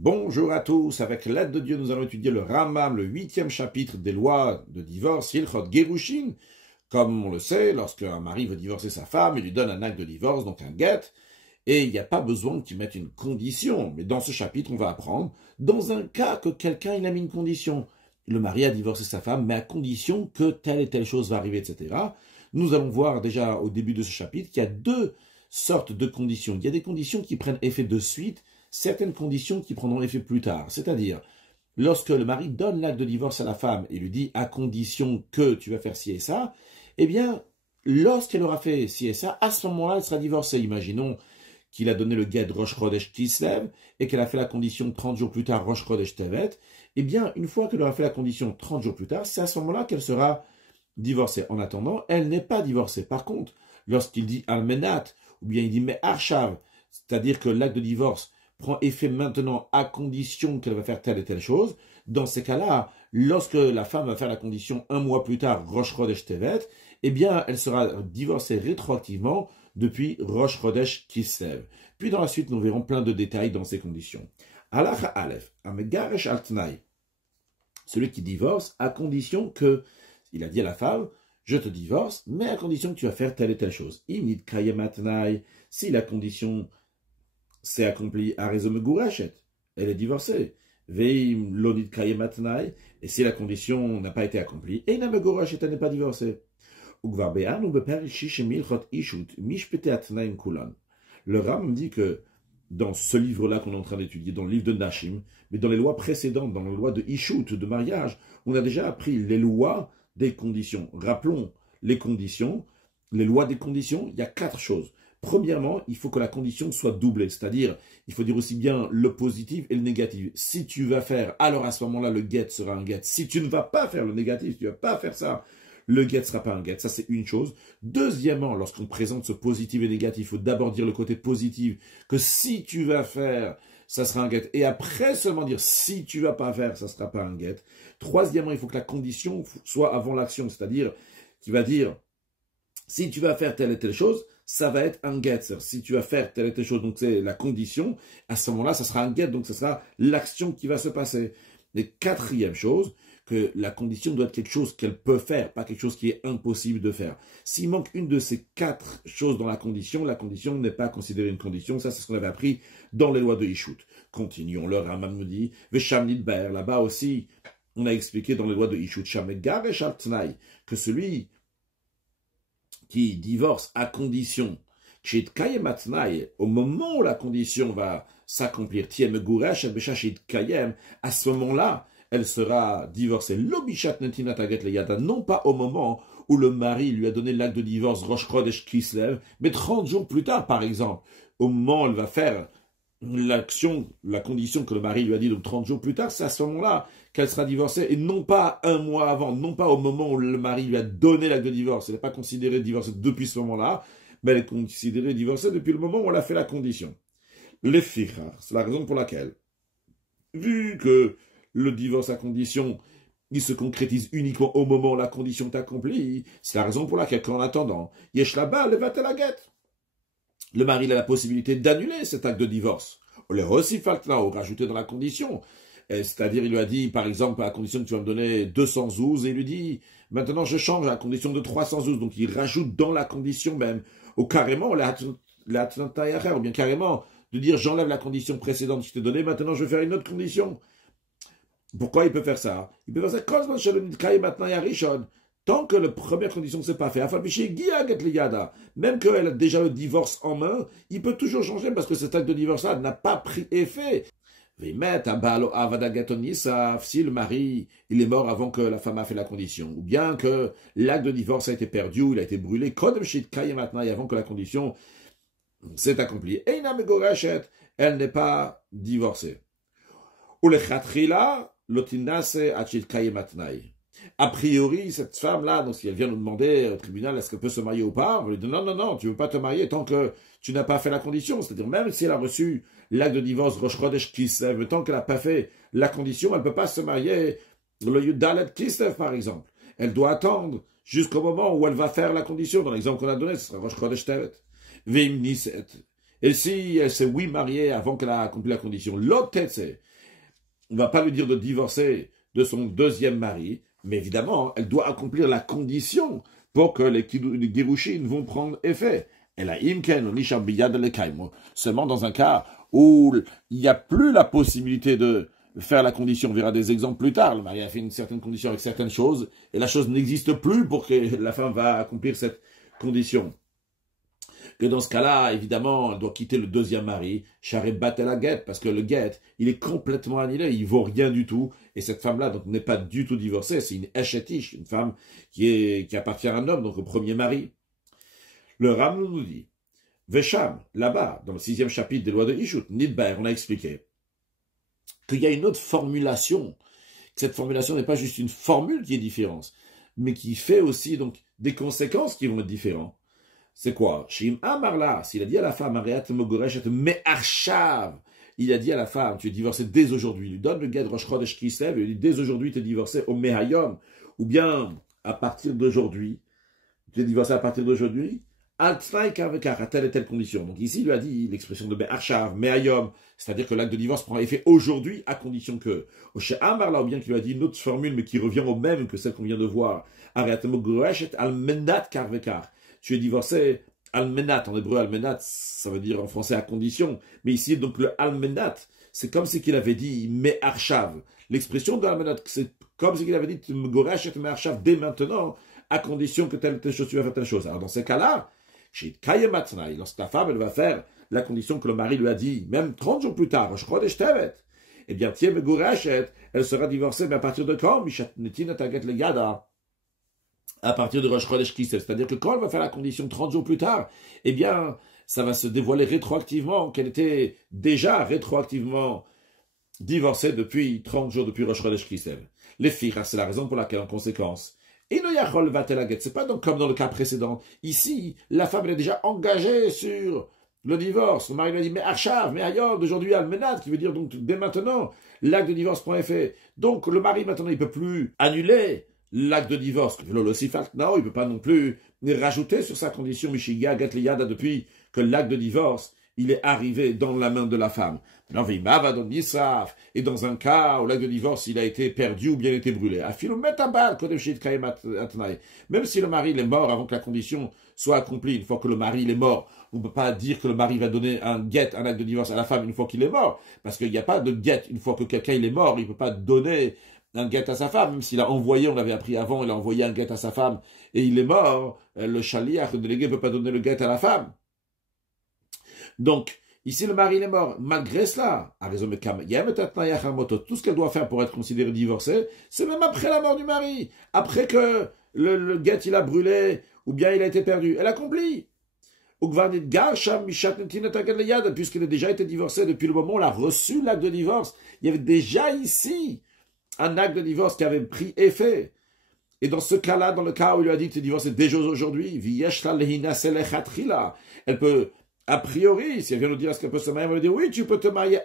Bonjour à tous, avec l'aide de Dieu, nous allons étudier le Rambam, le 8e chapitre des lois de divorce, Hilchot Gerushin. Comme on le sait, lorsque un mari veut divorcer sa femme, il lui donne un acte de divorce, donc un get, et il n'y a pas besoin qu'il mette une condition. Mais dans ce chapitre, on va apprendre, dans un cas que quelqu'un il a mis une condition, le mari a divorcé sa femme, mais à condition que telle et telle chose va arriver, etc. Nous allons voir déjà au début de ce chapitre qu'il y a deux sortes de conditions. Il y a des conditions qui prennent effet de suite, certaines conditions qui prendront effet plus tard. C'est-à-dire, lorsque le mari donne l'acte de divorce à la femme et lui dit à condition que tu vas faire ci et ça, eh bien, lorsqu'elle aura fait ci et ça, à ce moment-là, elle sera divorcée. Imaginons qu'il a donné le get Rosh Chodesh Kislev et qu'elle a fait la condition 30 jours plus tard Rosh Chodesh Tevet. Eh bien, une fois qu'elle aura fait la condition 30 jours plus tard, c'est à ce moment-là qu'elle sera divorcée. En attendant, elle n'est pas divorcée. Par contre, lorsqu'il dit Almenat, ou bien il dit Mais Arshav, c'est-à-dire que l'acte de divorce prend effet maintenant à condition qu'elle va faire telle et telle chose. Dans ces cas-là, lorsque la femme va faire la condition un mois plus tard, Rosh Chodesh Tevet, eh bien, elle sera divorcée rétroactivement depuis Rosh Chodesh Kislev. Puis dans la suite, nous verrons plein de détails dans ces conditions. Halakha Aleph, Amegaresh Altnai, celui qui divorce à condition que, il a dit à la femme, je te divorce, mais à condition que tu vas faire telle et telle chose. Imnit Kayematnai, si la condition c'est accompli à raison de Gourachet. Elle est divorcée. Veim lonit kayematnai. Et si la condition n'a pas été accomplie, et na Gourachet, elle n'est pas divorcée. Le Ram dit que dans ce livre-là qu'on est en train d'étudier, dans le livre de Nashim, mais dans les lois précédentes, dans la loi de Ishut, de mariage, on a déjà appris les lois des conditions. Rappelons les conditions, les lois des conditions, il y a 4 choses. Premièrement, il faut que la condition soit doublée, c'est-à-dire, il faut dire aussi bien le positif et le négatif. Si tu vas faire, alors à ce moment-là, le get sera un get. Si tu ne vas pas faire le négatif, si tu ne vas pas faire ça, le get ne sera pas un get. Ça, c'est une chose. Deuxièmement, lorsqu'on présente ce positif et négatif, il faut d'abord dire le côté positif, que si tu vas faire, ça sera un get. Et après seulement dire, si tu ne vas pas faire, ça ne sera pas un get. Troisièmement, il faut que la condition soit avant l'action, c'est-à-dire, qui va dire, si tu vas faire telle et telle chose, ça va être un get. Si tu vas faire telle et telle chose, donc c'est la condition, à ce moment-là, ça sera un get, donc ce sera l'action qui va se passer. Et quatrième chose, que la condition doit être quelque chose qu'elle peut faire, pas quelque chose qui est impossible de faire. S'il manque une de ces 4 choses dans la condition n'est pas considérée une condition. Ça, c'est ce qu'on avait appris dans les lois de Ishut. Continuons. Le Rambam nous dit, Vesham Nidber, là-bas aussi, on a expliqué dans les lois de Ishut, Shamegar et Shaltnai, que celui qui divorce à condition, au moment où la condition va s'accomplir, à ce moment-là, elle sera divorcée. Non pas au moment où le mari lui a donné l'acte de divorce, Rosh Chodesh Kislev, mais 30 jours plus tard, par exemple. Au moment où elle va faire l'action, la condition que le mari lui a dit, donc 30 jours plus tard, c'est à ce moment-là qu'elle sera divorcée, et non pas un mois avant, non pas au moment où le mari lui a donné l'acte de divorce. Elle n'est pas considérée divorcée depuis ce moment-là, mais elle est considérée divorcée depuis le moment où elle a fait la condition. Les fichar, c'est la raison pour laquelle, vu que le divorce à condition, il se concrétise uniquement au moment où la condition est accomplie, c'est la raison pour laquelle, qu'en attendant, yesh là-bas, le mari a la possibilité d'annuler cet acte de divorce. On les recifaltla ou rajouter dans la condition. C'est-à-dire, il lui a dit, par exemple, à la condition que tu vas me donner 200 zouz, et il lui dit, maintenant je change à la condition de 300 zouz. Donc il rajoute dans la condition même, ou carrément, ou bien carrément, de dire j'enlève la condition précédente que je t'ai donnée, maintenant je vais faire une autre condition. Pourquoi il peut faire ça? Il peut faire ça, tant que la première condition ne s'est pas faite, même qu'elle a déjà le divorce en main, il peut toujours changer parce que cet acte de divorce-là n'a pas pris effet. Si le mari, il est mort avant que la femme a fait la condition, ou bien que l'acte de divorce a été perdu, ou il a été brûlé, avant que la condition s'est accomplie. Elle n'est pas divorcée. A priori, cette femme-là, donc si elle vient nous demander au tribunal est-ce qu'elle peut se marier ou pas, on va lui dire non, tu ne veux pas te marier tant que tu n'as pas fait la condition. C'est-à-dire même si elle a reçu l'acte de divorce Rosh Chodesh Kislev, tant qu'elle n'a pas fait la condition, elle ne peut pas se marier le Yudalet Kislev par exemple. Elle doit attendre jusqu'au moment où elle va faire la condition. Dans l'exemple qu'on a donné, ce sera Rosh Chodesh Tevet. Veim Niset. Et si elle s'est mariée avant qu'elle a accompli la condition, l'autre on ne va pas lui dire de divorcer de son deuxième mari, mais évidemment, elle doit accomplir la condition pour que les Girushin vont prendre effet. Elle a imken, seulement dans un cas où il n'y a plus la possibilité de faire la condition. On verra des exemples plus tard. Le mari a fait une certaine condition avec certaines choses, et la chose n'existe plus pour que la femme va accomplir cette condition. Que dans ce cas-là, évidemment, elle doit quitter le deuxième mari, charé battre la guette, parce que le guette, il est complètement annulé, il vaut rien du tout, et cette femme-là, donc, n'est pas du tout divorcée, c'est une eshetish, une femme qui appartient à un homme, donc au premier mari. Le Ram nous dit, Vesham, là-bas, dans le 6e chapitre des lois de Ishut, Nidber, on a expliqué qu'il y a une autre formulation, que cette formulation n'est pas juste une formule qui est différente, mais qui fait aussi, donc, des conséquences qui vont être différentes. C'est quoi? Shim Amarla, s'il a dit à la femme, il a dit à la femme, tu es divorcé dès aujourd'hui, il lui donne le guet de Rosh Chodesh Kislev, il lui dit dès aujourd'hui, tu es divorcé au Mehayom, ou bien à partir d'aujourd'hui, tu es divorcé à partir d'aujourd'hui, Al-Tnaï Kavekar, à telle et telle condition. Donc ici, il lui a dit l'expression de Me'arshav, Mehayom, c'est-à-dire que l'acte de divorce prend effet aujourd'hui, à condition que, Oche Amarla, ou bien qu'il lui a dit une autre formule, mais qui revient au même que celle qu'on vient de voir, Al-Mendat Karvekar. Tu es divorcé, almenat, en hébreu almenat, ça veut dire en français à condition, mais ici donc le almenat, c'est comme si qu'il avait dit me arshav. L'expression de almenat, c'est comme si qu'il avait dit me goresh et me arshav dès maintenant, à condition que telle chose, tu vas faire telle chose. Alors dans ces cas-là, lorsque la femme elle va faire la condition que le mari lui a dit, même 30 jours plus tard, je crois des shtevet, eh bien tiens me goresh, elle sera divorcée, mais à partir de quand? Mishat netina taget le yada. À partir de Rosh Chodesh Kislev, c'est-à-dire que quand elle va faire la condition 30 jours plus tard, eh bien, ça va se dévoiler rétroactivement qu'elle était déjà rétroactivement divorcée depuis 30 jours depuis Rosh Chodesh Kislev. Les filles, c'est la raison pour laquelle, en conséquence, c'est pas donc comme dans le cas précédent. Ici, la femme elle est déjà engagée sur le divorce. Le mari lui a dit, mais Arshav, mais ailleurs, d'aujourd'hui, Almenad, qui veut dire donc dès maintenant, l'acte de divorce prend effet. Donc, le mari, maintenant, il peut plus annuler l'acte de divorce. Il ne peut pas non plus rajouter sur sa condition Mishiga Gatliyada depuis que l'acte de divorce il est arrivé dans la main de la femme. Et dans un cas où l'acte de divorce il a été perdu ou bien été brûlé. Même si le mari il est mort avant que la condition soit accomplie, une fois que le mari il est mort, on ne peut pas dire que le mari va donner un guet, un acte de divorce à la femme une fois qu'il est mort, parce qu'il n'y a pas de guet une fois que quelqu'un il est mort, il ne peut pas donner un guet à sa femme, même s'il a envoyé, on l'avait appris avant, il a envoyé un guet à sa femme et il est mort, le shaliach, le délégué ne peut pas donner le guet à la femme. Donc, ici le mari il est mort. Malgré cela, à raison de tout ce qu'elle doit faire pour être considérée divorcée, c'est même après la mort du mari, après que le guet il a brûlé ou bien il a été perdu. Elle accomplit. Puisqu'elle a déjà été divorcée depuis le moment où elle a reçu l'acte de divorce, il y avait déjà ici un acte de divorce qui avait pris effet. Et dans ce cas-là, dans le cas où il lui a dit que tu es divorcé déjà aujourd'hui, elle peut, a priori, si elle vient nous dire est-ce qu'elle peut se marier, elle va lui dire oui, tu peux te marier,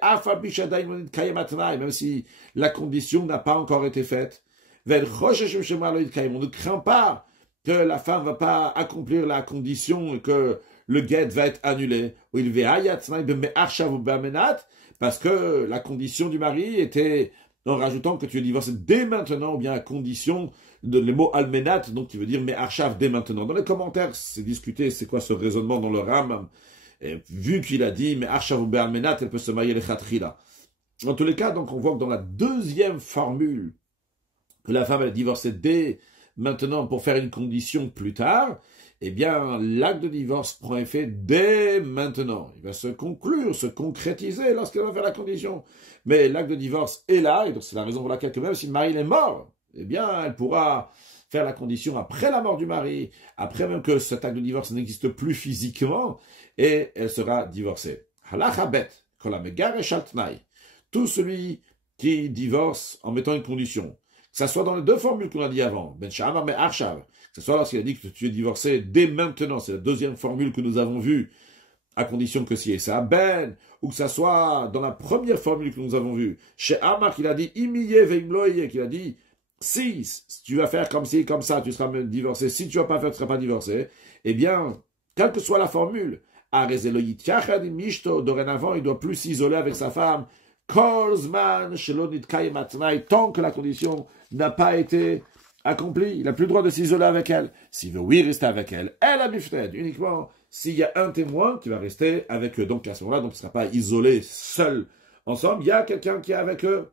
même si la condition n'a pas encore été faite. On ne craint pas que la femme ne va pas accomplir la condition et que le guet va être annulé. Parce que la condition du mari était en rajoutant que tu es divorcé dès maintenant, ou bien à condition de le mot almenat, donc qui veut dire mais arshav dès maintenant. Dans les commentaires, c'est discuté, c'est quoi ce raisonnement dans le Ram. Et vu qu'il a dit mais arshav ou almenat, elle peut se marier le khatrila. En tous les cas, donc on voit que dans la deuxième formule, que la femme elle est divorcée dès maintenant pour faire une condition plus tard, eh bien, l'acte de divorce prend effet dès maintenant. Il va se conclure, se concrétiser lorsqu'elle va faire la condition. Mais l'acte de divorce est là, et donc c'est la raison pour laquelle, même si le mari est mort, eh bien, elle pourra faire la condition après la mort du mari, après même que cet acte de divorce n'existe plus physiquement, et elle sera divorcée. Halachabet, tout celui qui divorce en mettant une condition, que ce soit dans les deux formules qu'on a dit avant, Ben Sha'amar mais Arshav, que ce soit lorsqu'il a dit que tu es divorcé dès maintenant, c'est la deuxième formule que nous avons vue, à condition que si et ça Ben, ou que ce soit dans la première formule que nous avons vue, chez Amar qu'il a dit Imiye veimloye, qu'il a dit si tu vas faire comme ci, comme ça, tu seras divorcé, si tu vas pas faire, tu ne seras pas divorcé, eh bien, quelle que soit la formule, dorénavant, il ne doit plus s'isoler avec sa femme tant que la condition n'a pas été accomplie, il n'a plus le droit de s'isoler avec elle. S'il veut, oui, rester avec elle, elle a bifted, uniquement s'il y a un témoin qui va rester avec eux. Donc à ce moment-là, donc, il ne sera pas isolé, seul, ensemble. Il y a quelqu'un qui est avec eux.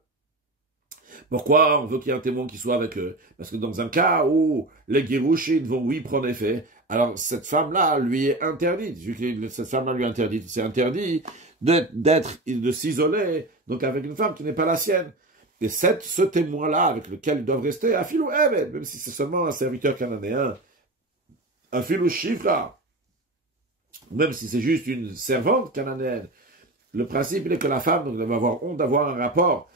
Pourquoi on veut qu'il y ait un témoin qui soit avec eux? Parce que dans un cas où les Girushin vont, oui, prendre effet, alors cette femme-là lui est interdite. Vu que cette femme-là lui est interdite, c'est interdit de s'isoler, donc avec une femme qui n'est pas la sienne. Et ce témoin-là avec lequel ils doivent rester, un filou Eved, même si c'est seulement un serviteur cananéen, un filou Shifra, même si c'est juste une servante cananéenne, le principe il est que la femme donc, va avoir honte d'avoir un rapport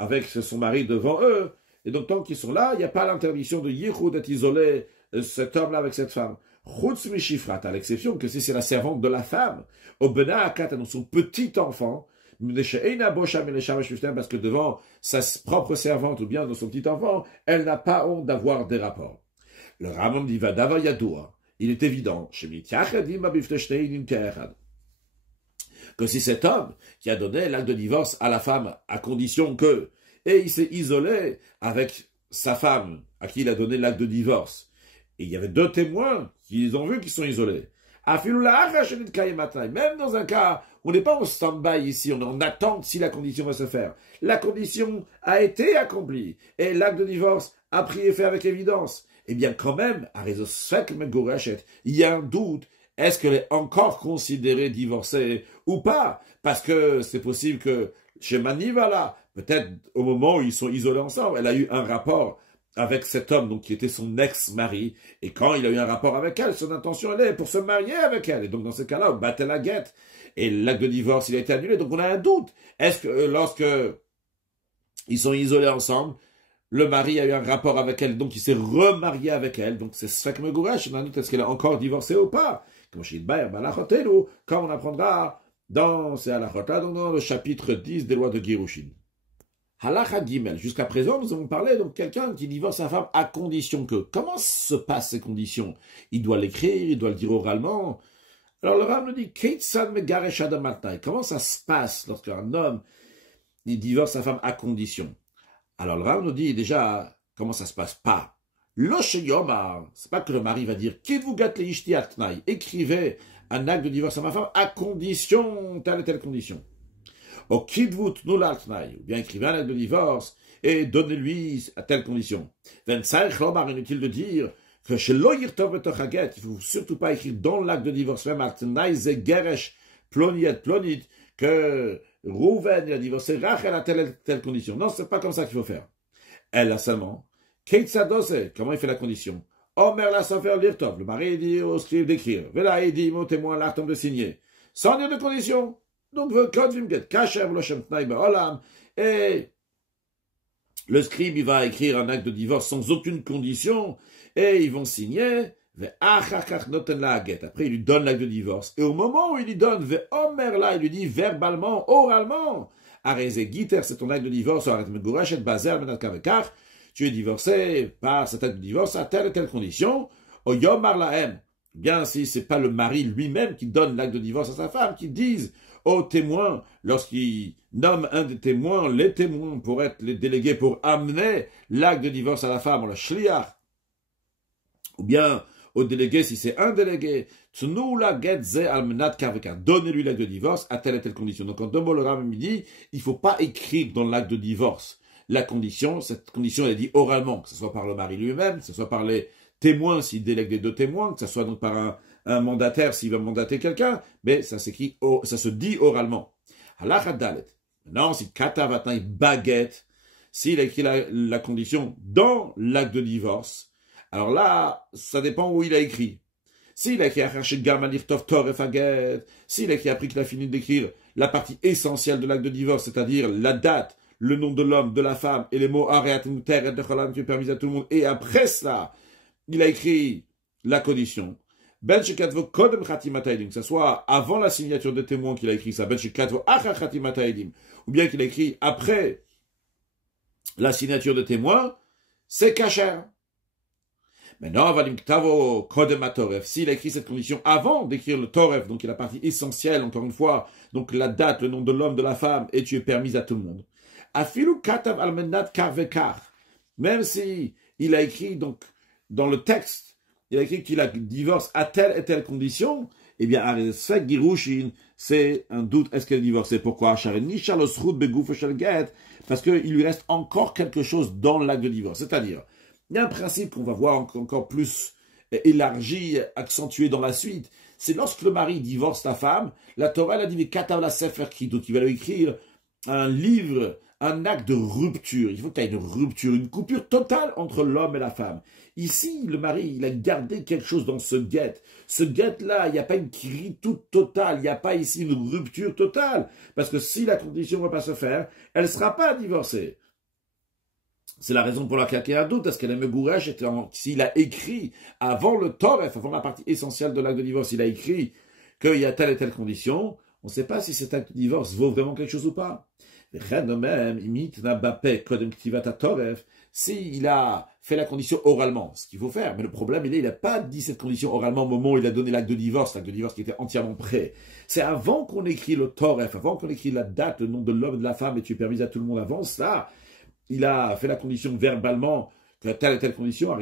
avec son mari devant eux, et donc tant qu'ils sont là, il n'y a pas l'interdiction de Yichud d'être isolé, cet homme-là avec cette femme. Chutz mishifrat, à l'exception que si c'est la servante de la femme, au bena akat, dans son petit enfant, parce que devant sa propre servante ou bien dans son petit enfant, elle n'a pas honte d'avoir des rapports. Le Rambam dit Vadava Yadoua, il est évident, que si cet homme qui a donné l'acte de divorce à la femme à condition que, et il s'est isolé avec sa femme à qui il a donné l'acte de divorce, et il y avait deux témoins qui ont vu qu'ils sont isolés. Même dans un cas où on n'est pas en stand-by ici, on est en attente si la condition va se faire. La condition a été accomplie et l'acte de divorce a pris effet avec évidence. Eh bien, quand même, il y a un doute. Est-ce qu'elle est encore considérée divorcée ou pas? Parce que c'est possible que chez Manivala, peut-être au moment où ils sont isolés ensemble, elle a eu un rapport avec cet homme, donc qui était son ex-mari, et quand il a eu un rapport avec elle, son intention elle est pour se marier avec elle, et donc dans ce cas-là, on battait la guette, et l'acte de divorce il a été annulé, donc on a un doute. Est-ce que lorsque ils sont isolés ensemble, le mari a eu un rapport avec elle, donc il s'est remarié avec elle, donc c'est Sfek Megouresh, on a un doute, est-ce qu'elle a encore divorcé ou pas? Comme chez Bayer, quand on apprendra dans le chapitre 10 des lois de Girushin. Halacha Gimel. Jusqu'à présent, nous avons parlé de quelqu'un qui divorce sa femme à condition que. Comment se passent ces conditions? Il doit l'écrire, il doit le dire oralement. Alors le Rav nous dit, comment ça se passe lorsqu'un homme il divorce sa femme à condition? Alors le Rav nous dit déjà, comment ça se passe? Pas. C'est pas que le mari va dire, écrivez un acte de divorce à ma femme à condition, telle et telle condition. Ou bien écrivez un acte de divorce et donnez-lui à telle condition. Inutile de dire que chez l'oyirtov il ne faut surtout pas écrire dans l'acte de divorce même que Rouven a divorcé Rachel à telle condition. Non, c'est pas comme ça qu'il faut faire. Elle a seulement comment il fait la condition? Omer la sofer lirtov. Le mari dit au scribe d'écrire. Vela il dit au témoin l'artem de signer. Sans dire de condition. Donc, et le scribe, il va écrire un acte de divorce sans aucune condition, et ils vont signer, après il lui donne l'acte de divorce, et au moment où il lui donne, il lui dit verbalement, oralement, c'est ton acte de divorce, tu es divorcé par cet acte de divorce à telle et telle condition, bien si c'est pas le mari lui-même qui donne l'acte de divorce à sa femme, qui disent aux témoins, lorsqu'il nomme un des témoins, les témoins pour être les délégués pour amener l'acte de divorce à la femme, le shliach, ou bien au délégué si c'est un délégué, donnez-lui l'acte de divorce à telle et telle condition. Donc en deux mots, le Rav me dit, il ne faut pas écrire dans l'acte de divorce la condition, cette condition elle est dit oralement, que ce soit par le mari lui-même, que ce soit par les témoins s'il délègue les deux témoins, que ce soit donc par un mandataire s'il va mandater quelqu'un, mais ça s'écrit, ça se dit oralement. Maintenant, si Katavatay baguette, s'il a écrit la condition dans l'acte de divorce, alors là, ça dépend où il a écrit. S'il a écrit s'il a écrit après qu'il a fini d'écrire la partie essentielle de l'acte de divorce, c'est-à-dire la date, le nom de l'homme, de la femme, et les mots qui est permis à tout le monde, et après cela, il a écrit la condition. Que ce soit avant la signature des témoins qu'il a écrit ça, ou bien qu'il a écrit après la signature des témoins, c'est kasher. Maintenant, Valim Ktavo Kodem Toref, s'il a écrit cette condition avant d'écrire le Toref, donc il y a la partie essentielle, encore une fois, donc la date, le nom de l'homme, de la femme, et tu es permise à tout le monde. Afilu Katav Almenat Karvekar, même si il a écrit, donc, dans le texte, il a écrit qu'il a divorce à telle et telle condition, eh bien, Aresfek Girushin, c'est un doute, est-ce qu'elle est divorcée? Pourquoi? Parce qu'il lui reste encore quelque chose dans l'acte de divorce. C'est-à-dire, il y a un principe qu'on va voir encore plus élargi, accentué dans la suite. C'est lorsque le mari divorce sa femme, la Torah elle a dit Katav la Sefer Kidut, il va lui écrire un livre, un acte de rupture. Il faut qu'il y ait une rupture, une coupure totale entre l'homme et la femme. Ici, le mari, il a gardé quelque chose dans ce guet. Ce guet-là, il n'y a pas une toute totale, il n'y a pas ici une rupture totale. Parce que si la condition ne va pas se faire, elle ne sera pas divorcée. C'est la raison pour laquelle il y a un doute. Est-ce qu'elle est Megouresh? S'il a écrit avant le Toref, avant la partie essentielle de l'acte de divorce, il a écrit qu'il y a telle et telle condition, on ne sait pas si cet acte de divorce vaut vraiment quelque chose ou pas. S'il a fait la condition oralement, ce qu'il faut faire, mais le problème, il n'a pas dit cette condition oralement au moment où il a donné l'acte de divorce qui était entièrement prêt. C'est avant qu'on écrit le Toref, avant qu'on écrit la date, le nom de l'homme et de la femme, et tu es permis à tout le monde avant ça, il a fait la condition verbalement, que telle et telle condition,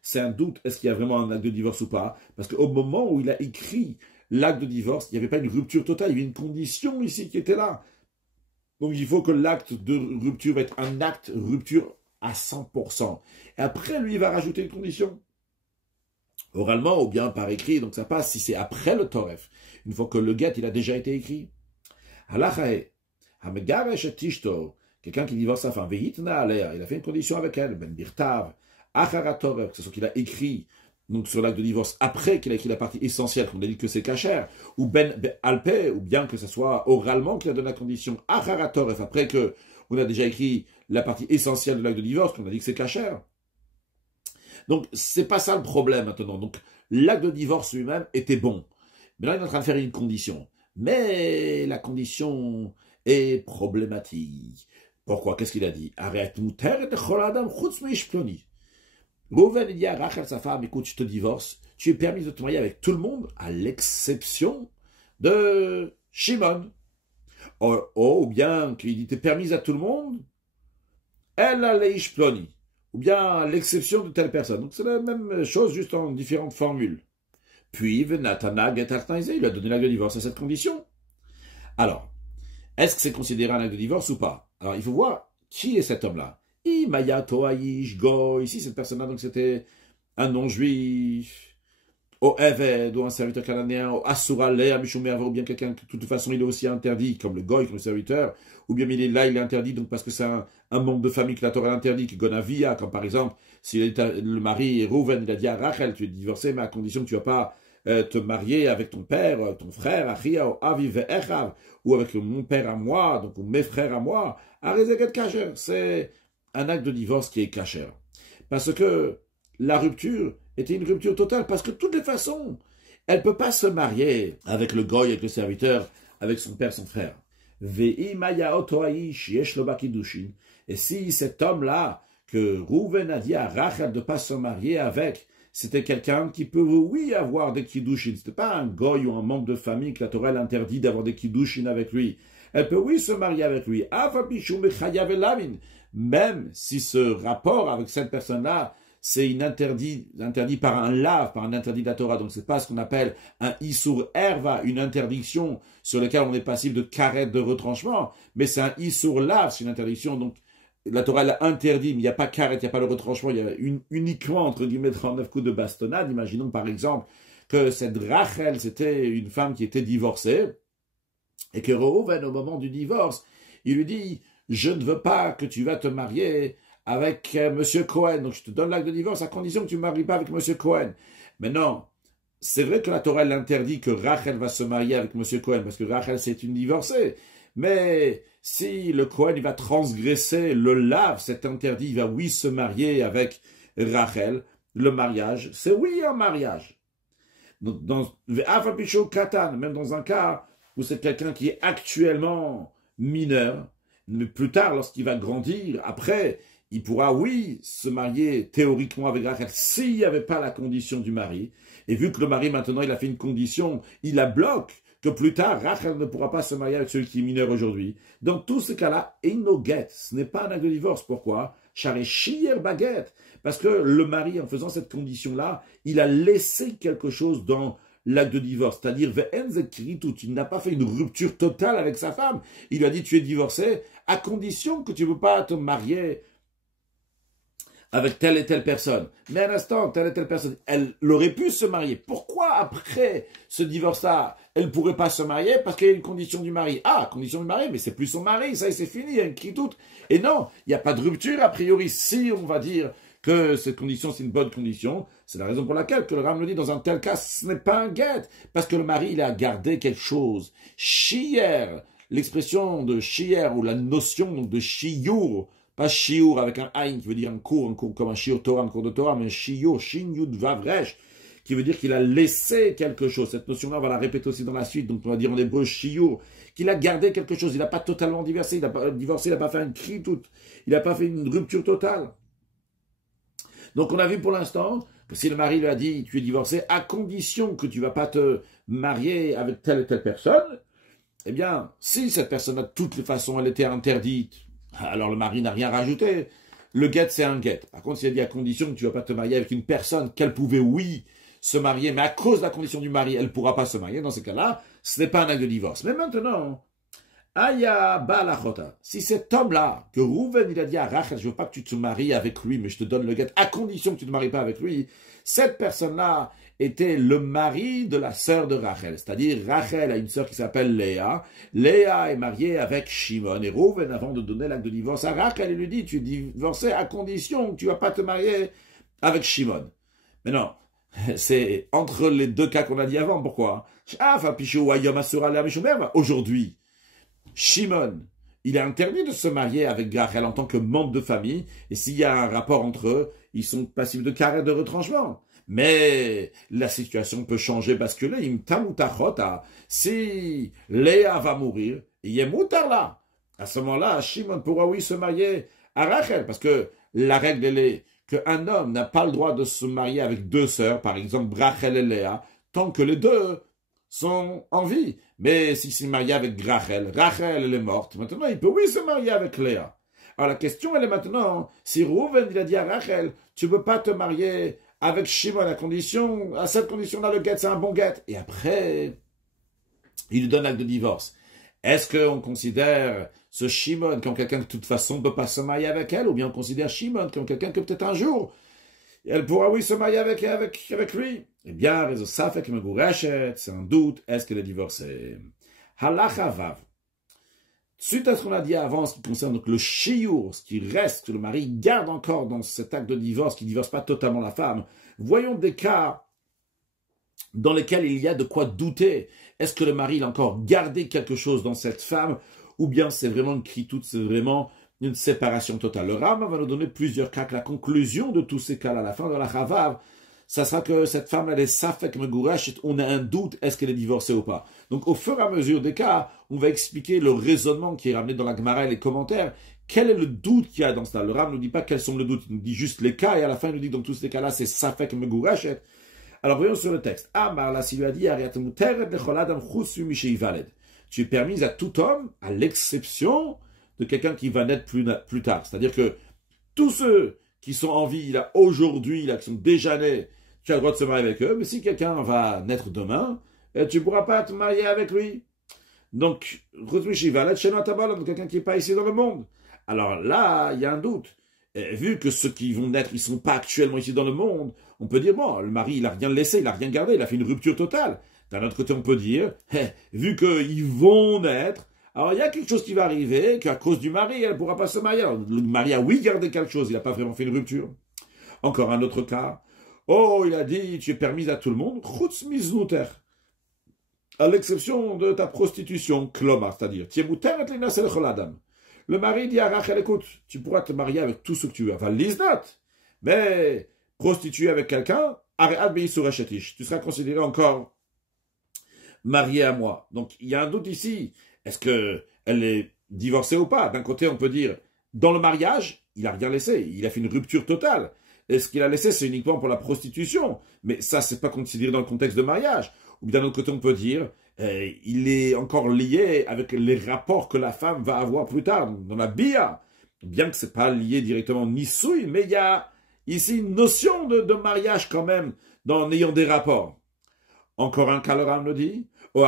c'est un doute, est-ce qu'il y a vraiment un acte de divorce ou pas? Parce qu'au moment où il a écrit l'acte de divorce, il n'y avait pas une rupture totale, il y avait une condition ici qui était là. Donc il faut que l'acte de rupture va être un acte rupture à 100%. Et après, lui, il va rajouter une condition. Oralement ou bien par écrit, donc ça passe si c'est après le Toref. Une fois que le get, il a déjà été écrit. Quelqu'un qui divorce sa femme, il a fait une condition avec elle, ben birtav, acharatoref, c'est ce qu'il a écrit donc sur l'acte de divorce après qu'il a écrit la partie essentielle, qu'on a dit que c'est cachère, ou ben alpe, ou bien que ce soit oralement qu'il a donné la condition acharatoref, après que on a déjà écrit la partie essentielle de l'acte de divorce, qu'on a dit que c'est cachère. Donc c'est pas ça le problème maintenant. Donc l'acte de divorce lui-même était bon. Mais là il est en train de faire une condition. Mais la condition est problématique. Pourquoi? Qu'est-ce qu'il a dit? Reuven dit à Rachel, sa femme, écoute, je te divorce, tu es permis de te marier avec tout le monde, à l'exception de Shimon. Ou bien qu'il dit, tu es permise à tout le monde, elle a leish ploni. Ou bien à l'exception de telle personne. Donc c'est la même chose, juste en différentes formules. Puis, Natana Getartnaïze, il a donné l'acte de divorce à cette condition. Alors, est-ce que c'est considéré un acte de divorce ou pas? Alors, il faut voir qui est cet homme-là. Imaya Toaïsh Go, ici, cette personne-là, donc c'était un non-juif, au Eved, ou un serviteur cananéen, au Assuralé, à Mishumer, ou bien quelqu'un que de toute façon il est aussi interdit, comme le Goy, comme le serviteur, ou bien il est interdit, donc parce que c'est un membre de famille que la Torah interdit, qui Gonavia, comme par exemple, si le mari Reuven, il a dit à Rachel, tu es divorcé, mais à condition que tu ne vas pas te marier avec ton père, ton frère, Achia, ou Aviv Echav, ou avec mon père à moi, donc ou mes frères à moi, Arezeget Kacher, c'est un acte de divorce qui est cachère. Parce que la rupture était une rupture totale, parce que de toutes les façons, elle ne peut pas se marier avec le goy, avec le serviteur, avec son père, son frère. Et si cet homme-là, que Rouven a dit à Rachel de ne pas se marier avec, c'était quelqu'un qui peut, oui, avoir des kiddushin. Ce n'était pas un goy ou un membre de famille que la Torah interdit d'avoir des kiddushin avec lui. Elle peut, oui, se marier avec lui. Même si ce rapport avec cette personne-là, c'est interdit par un lave, par un interdit de la Torah. Donc c'est pas ce qu'on appelle un isur erva, une interdiction sur laquelle on est passible de carette de retranchement, mais c'est un isur lave, c'est une interdiction. Donc la Torah l'a interdit, mais il n'y a pas carette, il n'y a pas le retranchement, il y a uniquement, entre guillemets, 39 coups de bastonnade. Imaginons par exemple que cette Rachel, c'était une femme qui était divorcée, et que Reuven, au moment du divorce, il lui dit, je ne veux pas que tu vas te marier avec Monsieur Cohen, donc je te donne l'acte de divorce à condition que tu ne maries pas avec Monsieur Cohen. Mais non, c'est vrai que la Torah l'interdit que Rachel va se marier avec Monsieur Cohen, parce que Rachel c'est une divorcée. Mais si le Cohen il va transgresser le lave, cet interdit, il va oui se marier avec Rachel, le mariage, c'est oui un mariage. Donc même dans un cas où c'est quelqu'un qui est actuellement mineur, mais plus tard, lorsqu'il va grandir, après, il pourra, oui, se marier théoriquement avec Rachel s'il n'y avait pas la condition du mari. Et vu que le mari, maintenant, il a fait une condition, il la bloque, que plus tard, Rachel ne pourra pas se marier avec celui qui est mineur aujourd'hui. Dans tous ces cas-là, no get, ce n'est pas un acte de divorce. Pourquoi? Charé chier baguette. Parce que le mari, en faisant cette condition-là, il a laissé quelque chose dans l'acte de divorce. C'est-à-dire, il n'a pas fait une rupture totale avec sa femme. Il lui a dit, tu es divorcé, à condition que tu ne veux pas te marier avec telle et telle personne. Mais à l'instant, telle et telle personne, elle aurait pu se marier. Pourquoi après ce divorce-là, elle ne pourrait pas se marier? Parce qu'il y a une condition du mari. Ah, condition du mari, mais c'est plus son mari, ça y est, c'est fini, il y a une clitoute. Et non, il n'y a pas de rupture, a priori, si on va dire que cette condition, c'est une bonne condition. C'est la raison pour laquelle que le Ram nous dit, dans un tel cas, ce n'est pas un guet. Parce que le mari, il a gardé quelque chose. Shier, l'expression de shier, ou la notion donc, de shiur, pas shiur avec un aïn qui veut dire un cours comme un shiur Torah, un cours de Torah, mais un shiur, shin yud vavresh, qui veut dire qu'il a laissé quelque chose. Cette notion-là, on va la répéter aussi dans la suite, donc on va dire en hébreu shiur, qu'il a gardé quelque chose. Il n'a pas totalement divorcé, il n'a pas fait un cri tout, il n'a pas fait une rupture totale. Donc on a vu pour l'instant que si le mari lui a dit tu es divorcé à condition que tu ne vas pas te marier avec telle et telle personne, eh bien si cette personne-là de toutes les façons elle était interdite, alors le mari n'a rien rajouté. Le guet c'est un guet. Par contre s'il a dit à condition que tu ne vas pas te marier avec une personne qu'elle pouvait oui se marier, mais à cause de la condition du mari elle ne pourra pas se marier, dans ces cas-là ce n'est pas un acte de divorce. Mais maintenant, Aya balachota. Si cet homme-là, que Rouven, il a dit à Rachel, je ne veux pas que tu te maries avec lui, mais je te donne le guet, à condition que tu ne te maries pas avec lui, cette personne-là était le mari de la sœur de Rachel. C'est-à-dire, Rachel a une sœur qui s'appelle Léa. Léa est mariée avec Shimon. Et Rouven, avant de donner l'acte de divorce à Rachel, il lui dit, tu es divorcé à condition que tu ne vas pas te marier avec Shimon. Mais non. C'est entre les deux cas qu'on a dit avant. Pourquoi? Aujourd'hui, Shimon, il est interdit de se marier avec Rachel en tant que membre de famille, et s'il y a un rapport entre eux, ils sont passifs de carré de retranchement. Mais la situation peut changer, basculer. Si Léa va mourir, il y a moutar là. À ce moment-là, Shimon pourra oui se marier à Rachel, parce que la règle elle est qu'un homme n'a pas le droit de se marier avec deux sœurs, par exemple Rachel et Léa, tant que les deux sont en vie. Mais s'il s'est marié avec Rachel, Rachel elle est morte, maintenant il peut oui se marier avec Léa. Alors la question elle est maintenant, si Rouven il a dit à Rachel, tu ne peux pas te marier avec Shimon à cette condition-là le guet c'est un bon guet. Et après, il lui donne l'acte de divorce. Est-ce qu'on considère ce Shimon comme quelqu'un que de toute façon ne peut pas se marier avec elle, ou bien on considère Shimon comme quelqu'un que peut-être un jour elle pourra oui se marier avec lui? Eh bien, c'est un doute, est-ce qu'elle est divorcée? Halacha vav. Suite à ce qu'on a dit avant, ce qui concerne donc le shiur, ce qui reste, que le mari garde encore dans cet acte de divorce, qui ne divorce pas totalement la femme, voyons des cas dans lesquels il y a de quoi douter. Est-ce que le mari il a encore gardé quelque chose dans cette femme, ou bien c'est vraiment une critoute, c'est vraiment une séparation totale? Le Ram va nous donner plusieurs cas, que la conclusion de tous ces cas-là, à la fin de la Chavav, ça sera que cette femme, elle est safek megurash, on a un doute, est-ce qu'elle est divorcée ou pas? Donc, au fur et à mesure des cas, on va expliquer le raisonnement qui est ramené dans la Gemara et les commentaires. Quel est le doute qu'il y a dans cela? Le Ram ne nous dit pas quels sont les doutes, il nous dit juste les cas, et à la fin, il nous dit, dans tous ces cas-là, c'est safek megurash. Alors, voyons sur le texte. Amar la s'il lui a dit, tu es permise à tout homme, à l'exception de quelqu'un qui va naître plus tard. C'est-à-dire que tous ceux qui sont en vie, là, aujourd'hui, là, qui sont déjà nés, tu as le droit de se marier avec eux, mais si quelqu'un va naître demain, tu ne pourras pas te marier avec lui. Donc, quelqu'un qui n'est pas ici dans le monde. Alors là, il y a un doute. Et vu que ceux qui vont naître, ils ne sont pas actuellement ici dans le monde, on peut dire, bon, le mari, il n'a rien laissé, il n'a rien gardé, il a fait une rupture totale. D'un autre côté, on peut dire, vu qu'ils vont naître, alors il y a quelque chose qui va arriver, qu'à cause du mari, elle ne pourra pas se marier. Alors, le mari a oui gardé quelque chose, il n'a pas vraiment fait une rupture. Encore un autre cas. Oh, il a dit, tu es permise à tout le monde, chutz miznuter, à l'exception de ta prostitution, kloma, c'est-à-dire, le mari dit à Rachel, écoute, tu pourras te marier avec tout ce que tu veux, enfin, liznat, mais prostituer avec quelqu'un, tu seras considéré encore marié à moi. Donc, il y a un doute ici. Est-ce qu'elle est divorcée ou pas? D'un côté, on peut dire, dans le mariage, il n'a rien laissé. Il a fait une rupture totale. Et ce qu'il a laissé, c'est uniquement pour la prostitution. Mais ça, c'est pas considéré dans le contexte de mariage. Ou d'un autre côté, on peut dire, il est encore lié avec les rapports que la femme va avoir plus tard, dans la bia. Bien que c'est pas lié directement ni souille, mais il y a ici une notion de mariage quand même, en ayant des rapports. Encore un cas, le Ram nous dit, il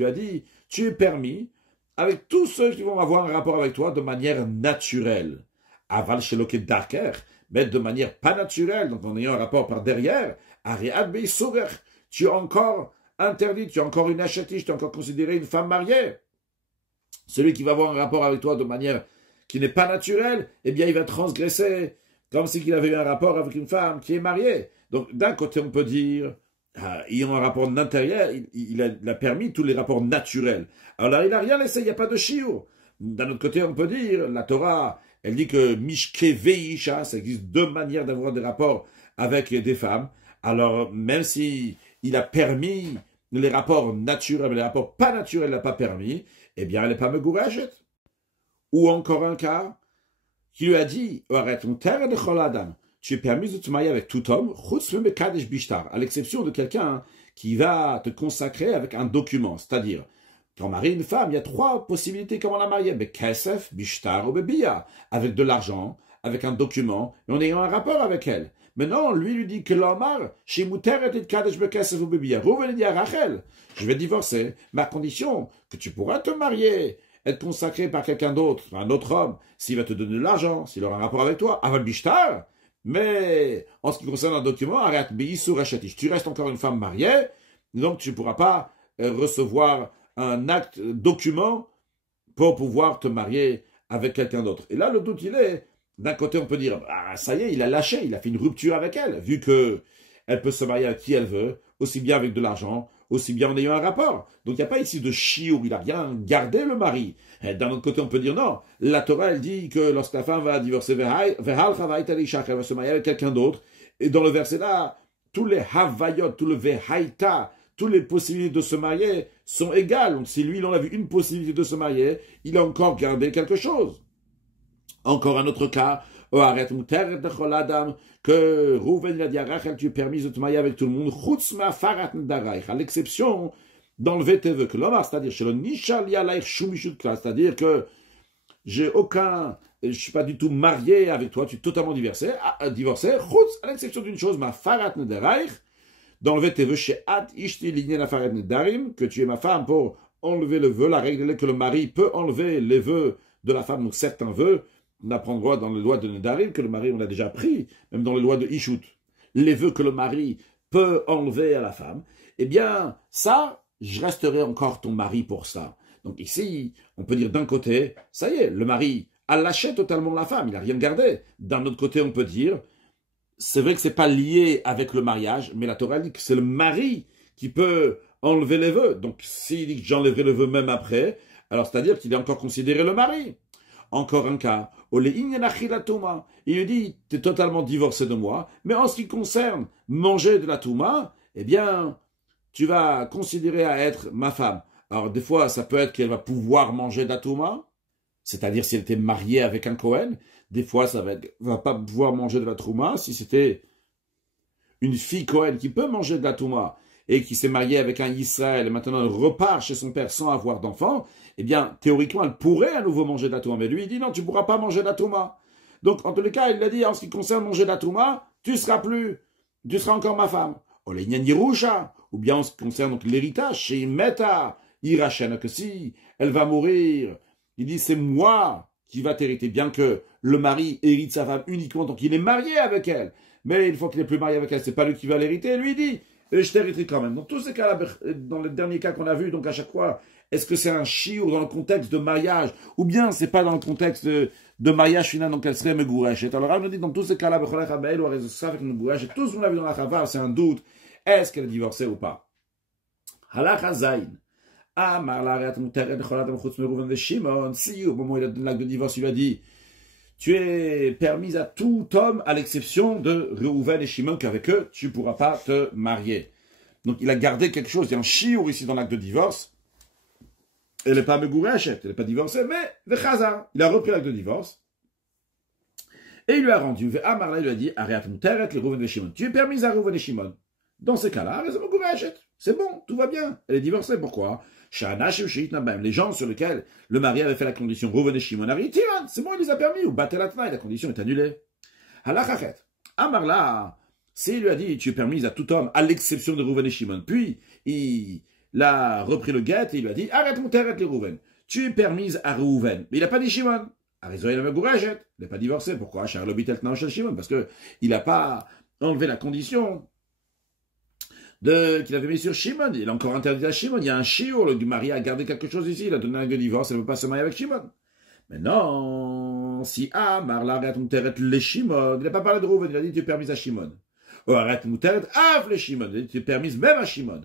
lui a dit, tu es permis avec tous ceux qui vont avoir un rapport avec toi de manière naturelle. Aval sheloke darker, mais de manière pas naturelle, donc en ayant un rapport par derrière, tu es encore interdit, tu es encore une achétiche, tu es encore considéré une femme mariée. Celui qui va avoir un rapport avec toi de manière qui n'est pas naturelle, eh bien il va transgresser, comme s'il avait eu un rapport avec une femme qui est mariée. Donc d'un côté on peut dire, ayant un rapport d'intérieur, il a permis tous les rapports naturels. Alors là, il n'a rien laissé, il n'y a pas de shiur. D'un autre côté, on peut dire, la Torah, elle dit que mishke veisha, ça existe deux manières d'avoir des rapports avec des femmes. Alors, même si il a permis les rapports naturels, mais les rapports pas naturels, il n'a pas permis, eh bien, elle n'est pas megourachet. Ou encore un cas, qui lui a dit, arrête mon terre de choladam. Tu es permis de te marier avec tout homme, à l'exception de quelqu'un qui va te consacrer avec un document. C'est-à-dire, quand on marie une femme, il y a trois possibilités comment la marier. Kesef, bishtar ou bebiya. Avec de l'argent, avec un document, et en ayant un rapport avec elle. Maintenant, lui dit que l'omar, chez Mouter et Kadesh bekesef ou bebiya. Rouven dit à Rachel, je vais divorcer, mais à condition que tu pourras te marier, être consacré par quelqu'un d'autre, un autre homme, s'il va te donner de l'argent, s'il aura un rapport avec toi, avant bishtar. Mais en ce qui concerne un document, arrête, tu restes encore une femme mariée, donc tu ne pourras pas recevoir un acte, document, pour pouvoir te marier avec quelqu'un d'autre. Et là, le doute, il est, d'un côté, on peut dire, ah, ça y est, il a lâché, il a fait une rupture avec elle, vu que elle peut se marier avec qui elle veut, aussi bien avec de l'argent, aussi bien en ayant un rapport. Donc il n'y a pas ici de chiour, il n'a rien gardé le mari. D'un autre côté, on peut dire non. La Torah, elle dit que lorsque la femme va divorcer, elle va se marier avec quelqu'un d'autre. Et dans le verset là, tous les havayot, tout le vehaïta, toutes les possibilités de se marier sont égales. Donc si lui, il en a vu une possibilité de se marier, il a encore gardé quelque chose. Encore un autre cas, que Rouven a dit à Rachel, tu es permis de te marier avec tout le monde, à l'exception d'enlever tes vœux. Que l'homme, c'est-à-dire, c'est-à-dire que je suis pas du tout marié avec toi, tu es totalement divorcé, à l'exception d'une chose, ma farat nedaraich, d'enlever tes vœux chez Ad Ishti Ligné la farat nedarim, que tu es ma femme pour enlever le vœu. La règle est que le mari peut enlever les vœux de la femme, donc certains vœux. On apprend droit dans les lois de Nedarim que le mari, on l'a déjà pris, même dans les lois de Ishut. Les vœux que le mari peut enlever à la femme, eh bien, ça, je resterai encore ton mari pour ça. Donc ici, on peut dire d'un côté, ça y est, le mari a lâché totalement la femme, il n'a rien gardé. D'un autre côté, on peut dire, c'est vrai que c'est pas lié avec le mariage, mais la Torah dit que c'est le mari qui peut enlever les vœux. Donc s'il dit que j'enlèverai le vœu même après, alors c'est-à-dire qu'il est encore considéré le mari. Encore un cas, il lui dit, tu es totalement divorcé de moi, mais en ce qui concerne manger de la touma, eh bien, tu vas considérer à être ma femme. Alors, des fois, ça peut être qu'elle va pouvoir manger de la touma, c'est-à-dire si elle était mariée avec un Cohen. Des fois, ça va pas pouvoir manger de la touma si c'était une fille Cohen qui peut manger de la touma et qui s'est mariée avec un Israël et maintenant elle repart chez son père sans avoir d'enfant, eh bien, théoriquement, elle pourrait à nouveau manger de la touma. Mais lui, il dit non, tu ne pourras pas manger de la touma. Donc, en tous les cas, il a dit, en ce qui concerne manger de la touma, tu seras encore ma femme. Ou bien en ce qui concerne donc l'héritage, chez Meta, Irachena, que si elle va mourir, il dit, c'est moi qui va t'hériter, bien que le mari hérite sa femme uniquement, donc il est marié avec elle. Mais une fois qu'il n'est plus marié avec elle, c'est pas lui qui va l'hériter, lui il dit, je t'hériterai quand même. Dans tous ces cas-là, dans les derniers cas qu'on a vus, donc à chaque fois, est-ce que c'est un chiour dans le contexte de mariage, ou bien c'est pas dans le contexte de mariage final, donc elle serait megourachet. Alors on nous dit dans tous ces cas-là, tous on l'a vu dans la Chavar, c'est un doute, est-ce qu'elle est divorcée ou pas? Halacha Zayin. Si au moment où il a donné l'acte de divorce, il a dit, tu es permise à tout homme, à l'exception de Reuven et Shimon, qu'avec eux, tu ne pourras pas te marier. Donc il a gardé quelque chose, il y a un chiour ici dans l'acte de divorce. elle n'est pas Megurashet, elle n'est pas divorcée, mais le Chazar, il a repris l'acte de divorce, et il lui a rendu, Amarla, il lui a dit, Ariat Muteret, le Rouven et Shimon. Tu es permise à Rouven et Shimon. Dans ces cas-là, c'est bon, tout va bien. Elle est divorcée, pourquoi? Les gens sur lesquels le mari avait fait la condition Rouven et Shimon, c'est bon, il les a permis, ou Batelatna, et la condition est annulée. Halachachet. Amarla, s'il lui a dit, tu es permise à tout homme, à l'exception de Rouven et Shimon, puis il a repris le guet et il lui a dit, arrête mon terre, les Rouven. Tu es permise à Rouven. Mais il n'a pas dit Shimon. Il n'est pas divorcé. Pourquoi? Parce qu'il n'a pas enlevé la condition qu'il avait mis sur Shimon. Il a encore interdit à Shimon. Il y a un shiur, le mari a gardé quelque chose ici. Il a donné un divorce. Elle ne veut pas se marier avec Shimon. Mais non, si Amar arrête mon terre, les Shimon. Il n'a pas parlé de Rouven. Il a dit, tu es permise à Shimon. Ou arrête mon terre, les Shimon. Il a dit, tu es permise même à Shimon.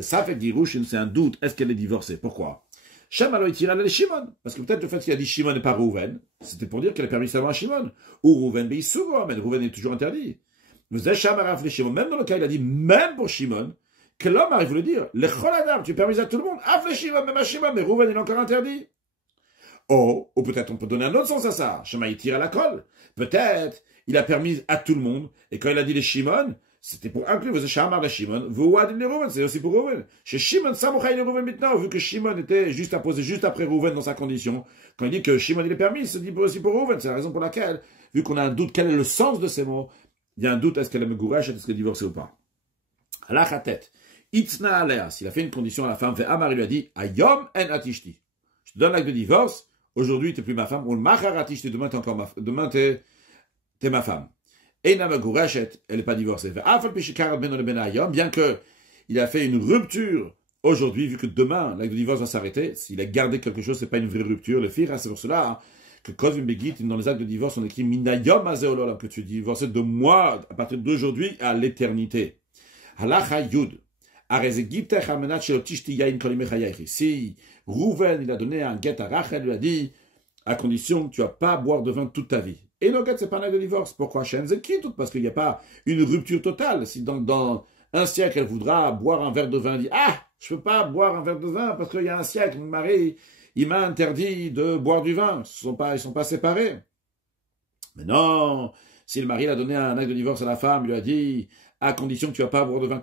Ça fait dire, c'est un doute. Est-ce qu'elle est divorcée? Pourquoi? Shama il tira les Shimon. Parce que peut-être le fait qu'il a dit Shimon et pas Rouven, c'était pour dire qu'elle est permis seulement à Shimon. Ou Rouven, mais mais Rouven est toujours interdit. Vous avez Shama raf les Shimon. Même dans le cas, il a dit, même pour Shimon, que l'homme arrive à le dire, les Choladam, tu es permis à tout le monde, af les Shimon, même à Shimon, mais Rouven, il est encore interdit. Ou peut-être on peut donner un autre sens à ça. Shama il tire à la colle. Peut-être, il a permis à tout le monde, et quand il a dit les Shimon, c'était pour inclure, vous avez Shamar de Shimon, vous avez les Rouven, c'est aussi pour Rouven. Chez Shimon, Samouchaï les Rouven maintenant, vu que Shimon était juste apposé juste après Rouven dans sa condition, quand il dit que Shimon il est permis, il se dit aussi pour Rouven. C'est la raison pour laquelle, vu qu'on a un doute, quel est le sens de ces mots, il y a un doute, est-ce qu'elle est Megourash, est-ce qu'elle est divorcée ou pas. Allah Khatet, Itzna Alea, s'il a fait une condition à la femme, fait Amar, il lui a dit, Ayom en atishti. Je te donne l'acte de divorce, aujourd'hui t'es plus ma femme, ou le Machar atishti, demain t'es ma femme. Et elle n'est pas divorcée. Bien qu'il a fait une rupture aujourd'hui, vu que demain, l'acte de divorce va s'arrêter, s'il a gardé quelque chose, ce n'est pas une vraie rupture. Le fira, c'est pour cela que Kozim Begit, dans les actes de divorce, on écrit Minayom Azeololam, que tu es divorcé de moi à partir d'aujourd'hui à l'éternité. Halacha Yud. Si Rouven, il a donné un guet à Rachel, lui a dit, à condition que tu vas pas boire de vin toute ta vie. Et le guet, c'est pas un acte de divorce. Pourquoi? Parce qu'il n'y a pas une rupture totale. Si dans un siècle, elle voudra boire un verre de vin, elle dit, je peux pas boire un verre de vin parce qu'il y a un siècle, mon mari, il m'a interdit de boire du vin. Ils sont pas séparés. Mais non, si le mari a donné un acte de divorce à la femme, lui a dit, à condition que tu vas pas boire de vin,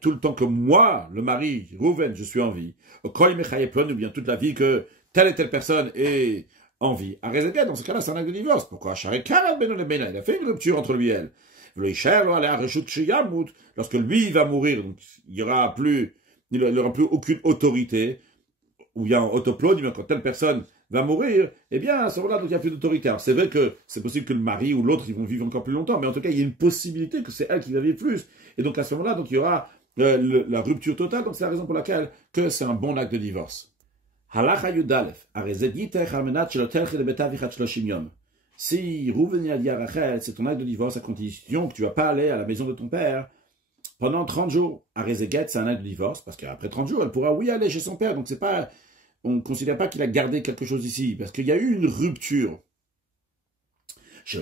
tout le temps que moi, le mari, Rouven, je suis en vie. Ou bien toute la vie que telle et telle personne est en vie. À Rezeket, dans ce cas-là, c'est un acte de divorce. Pourquoi? Il a fait une rupture entre lui et elle. Lorsque lui va mourir, donc il n'aura plus aucune autorité, ou bien autoplone, quand telle personne va mourir, eh bien, à ce moment-là, donc il n'y a plus d'autorité. Alors c'est vrai que c'est possible que le mari ou l'autre, ils vont vivre encore plus longtemps, mais en tout cas, il y a une possibilité que c'est elle qui va vivre plus. Et donc à ce moment-là, donc il y aura la rupture totale, donc c'est la raison pour laquelle que c'est un bon acte de divorce. Si Rouven a dit à Rachel, c'est ton acte de divorce à condition que tu ne vas pas aller à la maison de ton père pendant 30 jours. À Rezeget, c'est un acte de divorce, parce qu'après 30 jours, elle pourra, aller chez son père. Donc c'est pas, on ne considère pas qu'il a gardé quelque chose ici, parce qu'il y a eu une rupture.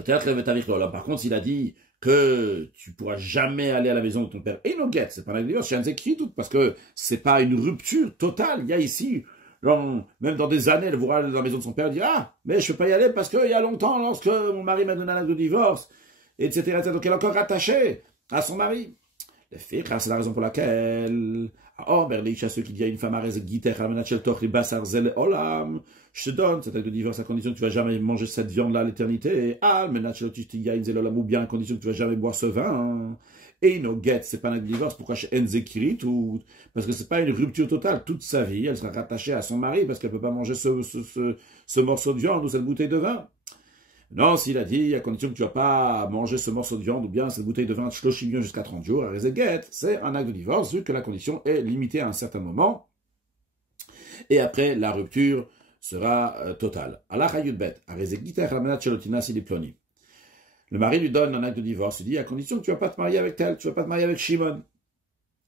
Par contre, il a dit que tu ne pourras jamais aller à la maison de ton père. Et no get, c'est pas un acte de divorce, c'est un écrit tout, parce que c'est pas une rupture totale. Il y a ici, même dans des années, elle voudra aller dans la maison de son père et dire, mais je ne peux pas y aller parce qu'il y a longtemps, lorsque mon mari m'a donné un acte de divorce, etc., etc. Donc elle est encore rattachée à son mari. Les filles, c'est la raison pour laquelle, à ceux qui disent à une femme, je te donne cet acte de divorce à condition que tu ne vas jamais manger cette viande-là à l'éternité, ou bien à condition que tu ne vas jamais boire ce vin. Et no get, c'est pas un acte de divorce, pourquoi chez Enzekirit, ou parce que c'est pas une rupture totale, toute sa vie, elle sera rattachée à son mari parce qu'elle peut pas manger ce morceau de viande ou cette bouteille de vin. Non, s'il a dit, à condition que tu vas pas manger ce morceau de viande ou bien cette bouteille de vin jusqu'à 30 jours, à Rezeget, c'est un acte de divorce vu que la condition est limitée à un certain moment. Et après, la rupture sera totale. Allah Hayudbet, à Rezegita Ramenat Chelotina Siliploni. Le mari lui donne un acte de divorce, il dit, à condition que tu ne vas pas te marier avec tel, tu ne vas pas te marier avec Shimon.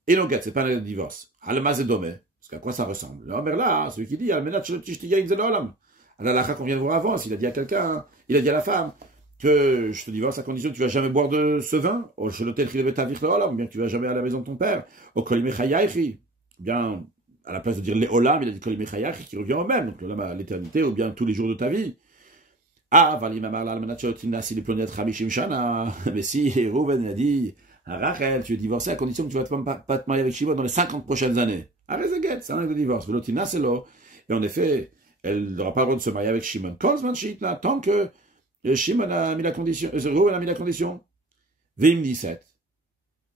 Et non, c'est pas un acte de divorce. Al-Mazedome, parce qu'à quoi ça ressemble? Le Homer là, celui qui dit, Al-Menat Shelotishtiya Inzelolam. Al-Alacha qu'on vient de voir avant, s'il a dit à quelqu'un, il a dit à la femme, que je te divorce à condition que tu ne vas jamais boire de ce vin, ou bien que tu ne vas jamais à la maison de ton père, ou bien, à la place de dire les olam, il a dit kol mechayach, qui revient au même, donc l'olam à l'éternité, ou bien tous les jours de ta vie. Ah, valim amar la almanachot imnasi le ploniat chamishim shana. Mais si Reuven a dit à Rachel, tu es divorcé à condition que tu vas pas te marier avec Shimon dans les 50 prochaines années. Arezeget, c'est un acte de divorce. Velotina c'est l'eau. Et en effet, elle n'aura pas le droit de se marier avec Shimon. Kozman shitna, tant que Shimon a mis la condition, Reuven a mis la condition. Vim 17.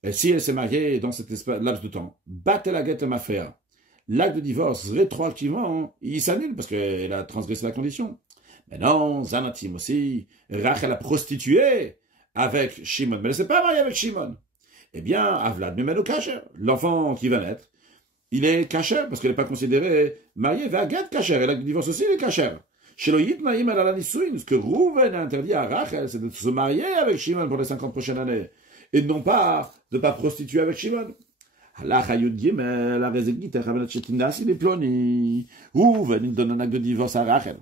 Et si elle s'est mariée dans cet laps de temps, batte la guette ma frère. L'acte de divorce, rétroactivement, il s'annule parce qu'elle a transgressé la condition. Mais non, Zanatim aussi, Rachel a prostitué avec Shimon, mais elle ne s'est pas mariée avec Shimon. Eh bien, Avlad Memeno Kacher, l'enfant qui va naître, il est Kacher, parce qu'elle n'est pas considérée mariée, Vagat Kacher, et l'acte de divorce aussi, il est Kacher. Sheloït Naïm al Alanisouin, ce que Rouven a interdit à Rachel, c'est de se marier avec Shimon pour les 50 prochaines années, et non pas de ne pas prostituer avec Shimon. Rouven, il donne un acte de divorce à Rachel.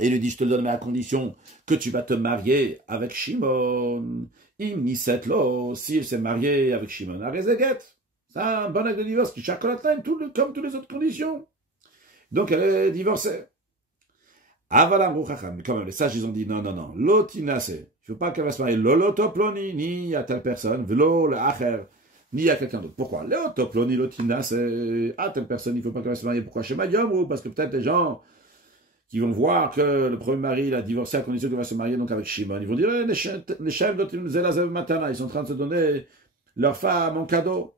Et il lui dit, je te le donne, mais à condition que tu vas te marier avec Shimon. Imnisetlo, si elle s'est mariée avec Shimon, Arezeget. C'est un bon acte de divorce qui chacolatin, comme toutes les autres conditions. Donc elle est divorcée. Avalam Rouchacham, mais quand même, les sages, ils ont dit, non, Lotinase. Il ne faut pas qu'elle va se marier, Lolotoploni, ni à telle personne, Velo, le Acher, ni à quelqu'un d'autre. Pourquoi? Lotoploni, Lotinase, à telle personne, il ne faut pas qu'elle va se marier. Pourquoi? Chez Madium, ou parce que peut-être les gens qui vont voir que le premier mari il a divorcé à condition qu'il va se marier donc avec Shimon. Ils vont dire, les chefs matana, ils sont en train de se donner leur femme en cadeau.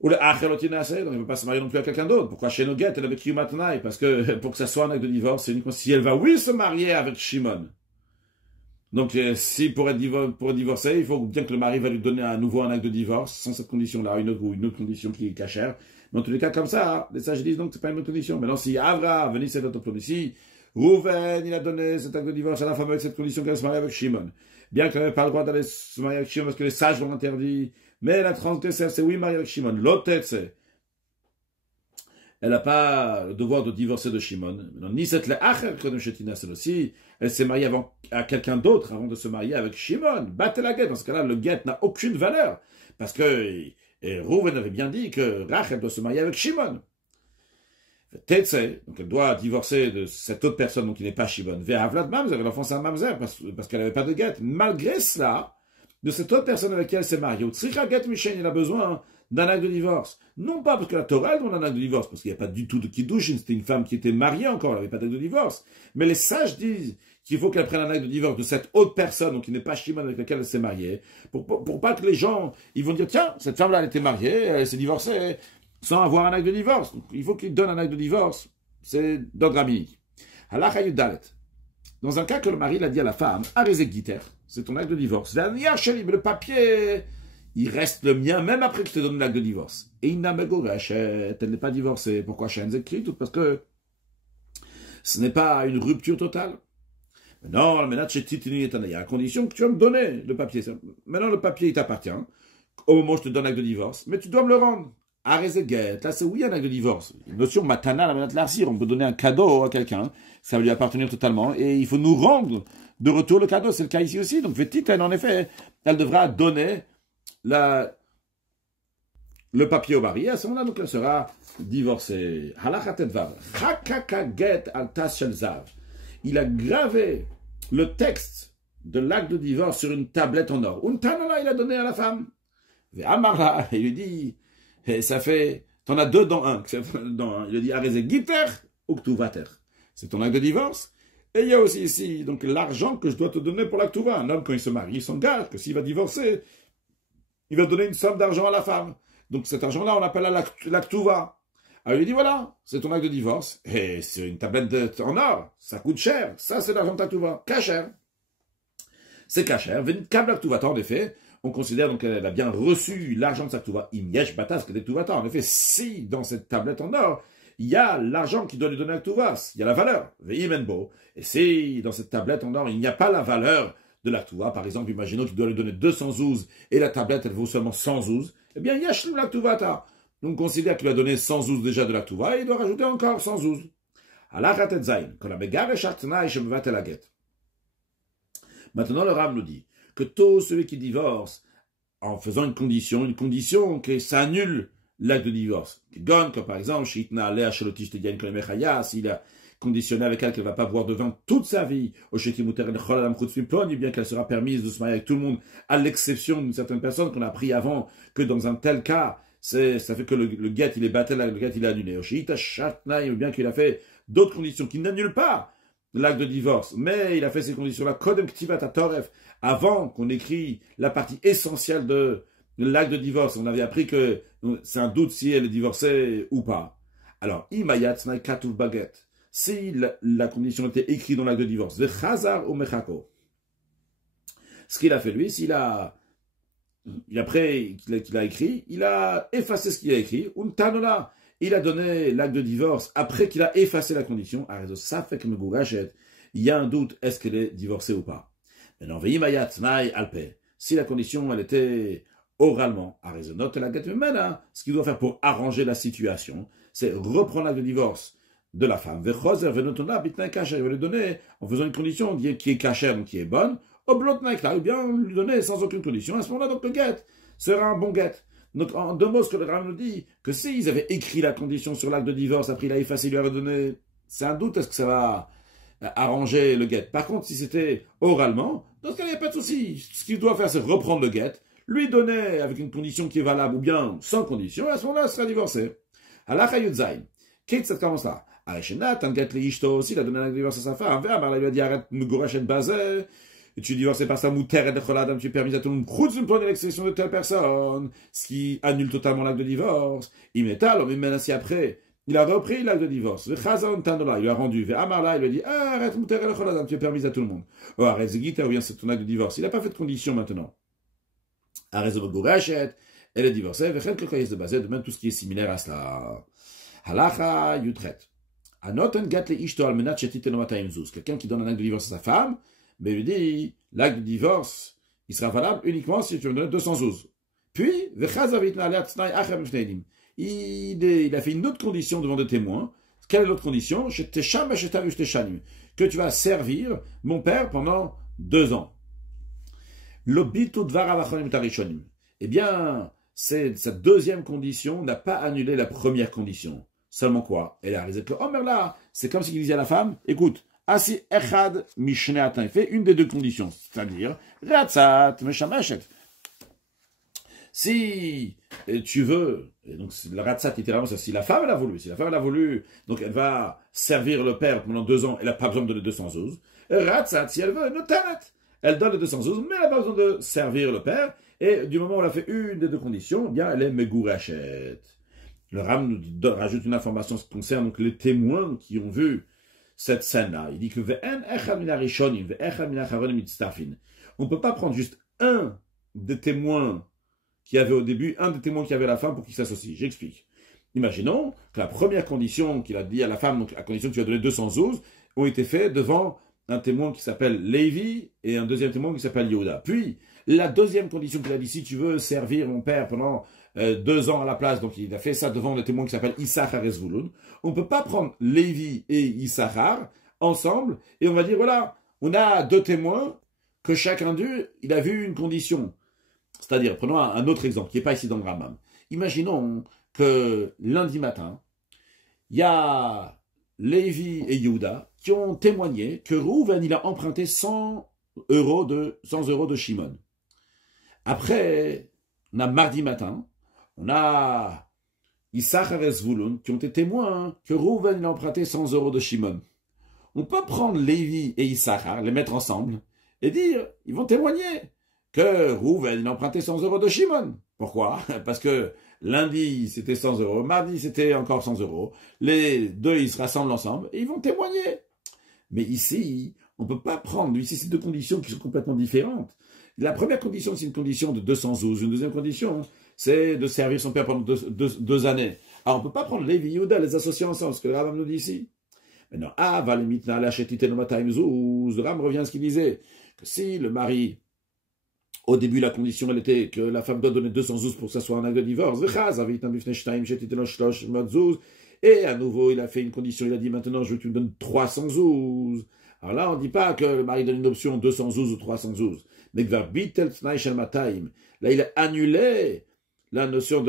Ou le achelotinase, donc il ne veut pas se marier non plus à quelqu'un d'autre. Pourquoi chez Noguet, elle avec Yumatanaï? Parce que pour que ça soit un acte de divorce, c'est uniquement si elle va, oui, se marier avec Shimon. Donc, si pour divorcer, il faut bien que le mari va lui donner à nouveau un acte de divorce, sans cette condition-là, une autre condition qui est cachère. Mais en tous les cas, comme ça, les sages disent donc que c'est pas une bonne condition. Maintenant, si Avra, venez cette autoplonie, si Rouven, il a donné cet acte de divorce à la femme avec cette condition qu'elle se marie avec Shimon, bien qu'elle n'avait pas le droit d'aller se marier avec Shimon parce que les sages l'ont interdit, mais la transgresseur, c'est oui, marier avec Shimon. L'autre tête, c'est elle n'a pas le devoir de divorcer de Shimon. Ni cette le'acher kodem shetina, c'est aussi, elle s'est mariée à quelqu'un d'autre avant de se marier avec Shimon. Batte la guette. Dans ce cas-là, le guette n'a aucune valeur. Parce que Rouven avait bien dit que Rachel doit se marier avec Shimon. Tetse, donc elle doit divorcer de cette autre personne, donc qui n'est pas Shimon. Ve'avlad mamzer, l'enfant c'est un mamzer, parce qu'elle n'avait pas de guette. Malgré cela, de cette autre personne avec laquelle elle s'est mariée, il a besoin d'un acte de divorce. Non pas parce que la Torah elle demande un acte de divorce, parce qu'il n'y a pas du tout de kiddushin, c'était une femme qui était mariée encore, elle n'avait pas d'acte de divorce. Mais les sages disent qu'il faut qu'elle prenne un acte de divorce de cette autre personne, donc qui n'est pas Shimon avec laquelle elle s'est mariée, pour pas que les gens, ils vont dire, tiens, cette femme-là, elle était mariée, elle s'est divorcée, sans avoir un acte de divorce. Donc, il faut qu'il donne un acte de divorce. C'est d'ordre rabbinique. Halakha Yudalet. Dans un cas que le mari l'a dit à la femme, Arezegiter, c'est ton acte de divorce. Mais le papier, il reste le mien, même après que je te donne l'acte de divorce. Et il n'a elle n'est pas divorcée. Pourquoi Shen écrit tout parce que ce n'est pas une rupture totale. Non, il y a à condition que tu vas me donner le papier. Maintenant, le papier, il t'appartient. Au moment où je te donne l'acte de divorce, mais tu dois me le rendre. Arezeget, là c'est oui un acte de divorce. Une notion matana, la menat l'arsir, on peut donner un cadeau à quelqu'un, ça va lui appartenir totalement, et il faut nous rendre de retour le cadeau, c'est le cas ici aussi. Donc Vétiten, en effet, elle devra donner le papier au mari, et à ce moment-là, donc elle sera divorcée. Halachatetvav, chakakaget altas shel zav. Il a gravé le texte de l'acte de divorce sur une tablette en or. Untanola, il a donné à la femme. Ve'amarla, il lui dit, et ça fait, t'en as deux dans un. Il a dit, Areze Giter ou Ktuvater. C'est ton acte de divorce. Et il y a aussi ici, donc, l'argent que je dois te donner pour la Ktuva. Un homme, quand il se marie, il s'engage que s'il va divorcer, il va donner une somme d'argent à la femme. Donc, cet argent-là, on appelle la Ktuva. Alors, il lui dit, voilà, c'est ton acte de divorce. Et c'est une tablette en or. Ça coûte cher. Ça, c'est l'argent de ta Ktuva. Kacher. C'est Kacher. Venkab la Ktuva, en effet. On considère donc qu'elle a bien reçu l'argent de sa Ktuva. Imyesh batas que des Ktuvata. En effet, si dans cette tablette en or, il y a l'argent qui doit lui donner la Ktuva, il y a la valeur. Veimenbo. Et si dans cette tablette en or, il n'y a pas la valeur de la Ktuva, par exemple, imaginons qu'il doit lui donner 200 zouz et la tablette, elle vaut seulement 100 zouz, eh bien, yashlim la Ktuvata. Donc, on considère qu'il a donné 100 zouz déjà de la Ktuva et il doit rajouter encore 100 zouz. Alachatet zayin. Quand la begare shartna et shemevat elaget. Maintenant, le Rav nous dit que tout celui qui divorce en faisant une condition que ça annule l'acte de divorce. Gon, comme par exemple, s'il a conditionné avec elle qu'elle ne va pas boire de vin toute sa vie, bien qu'elle sera permise de se marier avec tout le monde, à l'exception d'une certaine personne qu'on a pris avant, que dans un tel cas, ça fait que le guet, il est battel, le guet, il est annulé. Ou bien qu'il a fait d'autres conditions qui n'annulent pas l'acte de divorce, mais il a fait ces conditions-là, kodem ktivat hatoref, avant qu'on écrit la partie essentielle de l'acte de divorce. On avait appris que c'est un doute si elle est divorcée ou pas. Alors, imayat snai katuv baguet, si la condition était écrite dans l'acte de divorce, vechazar ou mechako, ce qu'il a fait lui, après qu'il a écrit, il a effacé ce qu'il a écrit, untanola, il a donné l'acte de divorce après qu'il a effacé la condition, ça fait que il y a un doute, est-ce qu'elle est divorcée ou pas. Maintenant, si la condition, elle était oralement, ce qu'il doit faire pour arranger la situation, c'est reprendre l'acte de divorce de la femme, il va le donner en faisant une condition qui est cachère, donc qui est bonne, ou bien lui donner sans aucune condition. À ce moment-là, donc le guet sera un bon guet. Donc, en deux mots, ce que le Ram nous dit, que s'ils avaient écrit la condition sur l'acte de divorce, après il a effacé, il lui avait donné, c'est un doute, est-ce que ça va arranger le guet. Par contre, si c'était oralement, dans ce cas, il n'y a pas de souci. Ce qu'il doit faire, c'est reprendre le guet, lui donner avec une condition qui est valable ou bien sans condition, et à ce moment-là, il sera divorcé. Halakha Yudzaï. Qu'est-ce que ça commence là? Areshenat, un guet l'ishto aussi, il a donné un divorce à sa femme. Il lui a dit, arrête, Mugorachet Bazé. Tu es divorcé par sa moutere de choladam, tu es permis à tout le monde, de prendre l'exception de telle personne, ce qui annule totalement l'acte de divorce. Il métal, mais maintenant si après, il a repris l'acte de divorce. Le chazan tandola, il lui a rendu. Ve amarla, il lui a dit, arrête moutere de choladam, tu es permis à tout le monde. Oh, arrête zegita, ou bien c'est ton acte de divorce. Il n'a pas fait de condition maintenant. Arrête de gourachet, elle est divorcée, ve chel de basé, de même tout ce qui est similaire à cela. Halacha yutret. Anoten gat le ishto al menat shetite no matayim zuz. Quelqu'un qui donne un acte de divorce à sa femme, mais il lui dit, l'acte de divorce, il sera valable uniquement si tu me donnes 212. Puis, il a fait une autre condition devant des témoins. Quelle est l'autre condition? Que tu vas servir mon père pendant 2 ans. Eh bien, cette deuxième condition n'a pas annulé la première condition. Seulement quoi? Elle a réalisé que Omer là, c'est comme s'il disait à la femme, écoute, Asi echad mishneatan, il fait une des deux conditions, c'est-à-dire ratzat meshamashet. Si tu veux, et donc le ratzat littéralement, c'est si la femme elle a voulu, donc elle va servir le père pendant 2 ans, elle n'a pas besoin de donner 212. Ratzat, si elle veut, notanet, elle donne les 212, mais elle n'a pas besoin de servir le père, et du moment où elle a fait une des deux conditions, eh bien elle est megourachet. Le Ram nous rajoute une information qui concerne donc les témoins qui ont vu cette scène-là. Il dit que on ne peut pas prendre juste un des témoins qui avait au début, un des témoins qui avait à la fin pour qu'il s'associe. J'explique. Imaginons que la première condition qu'il a dit à la femme, donc la condition que tu as donné 212, ont été faits devant un témoin qui s'appelle Lévi et un deuxième témoin qui s'appelle Yehuda. Puis, la deuxième condition qu'il a dit, si tu veux servir mon père pendant 2 ans à la place, donc il a fait ça devant le témoin qui s'appelle Issachar et Zvouloun. On ne peut pas prendre Lévi et Issachar ensemble et on va dire, voilà, on a 2 témoins que chacun d'eux, il a vu une condition. C'est-à-dire, prenons un autre exemple qui n'est pas ici dans le Rambam. Imaginons que lundi matin, il y a Lévi et Yehuda qui ont témoigné que Rouven, il a emprunté 100 euros de Shimon. Après, on a mardi matin, on a Issachar et Zvouloun qui ont été témoins que Rouven, il a emprunté 100 euros de Shimon. On peut prendre Lévi et Issachar, les mettre ensemble, et dire, ils vont témoigner que Rouven, il a emprunté 100 euros de Shimon. Pourquoi? Parce que lundi, c'était 100 euros, mardi, c'était encore 100 euros. Les deux, ils se rassemblent ensemble et ils vont témoigner. Mais ici, on ne peut pas prendre, ici, c'est 2 conditions qui sont complètement différentes. La première condition, c'est une condition de 212. Une deuxième condition, c'est de servir son père pendant 2 années. Alors, on ne peut pas prendre Lévi et Yehuda, les associer ensemble, ce que le Rambam nous dit ici. Maintenant, le Rambam revient à ce qu'il disait, que si le mari, au début, la condition, elle était que la femme doit donner 212 pour que ça soit un acte de divorce, et à nouveau, il a fait une condition, il a dit, maintenant, je veux que tu me donnes 312. Alors là, on ne dit pas que le mari donne une option 212 ou 312. Mais là, il a annulé la notion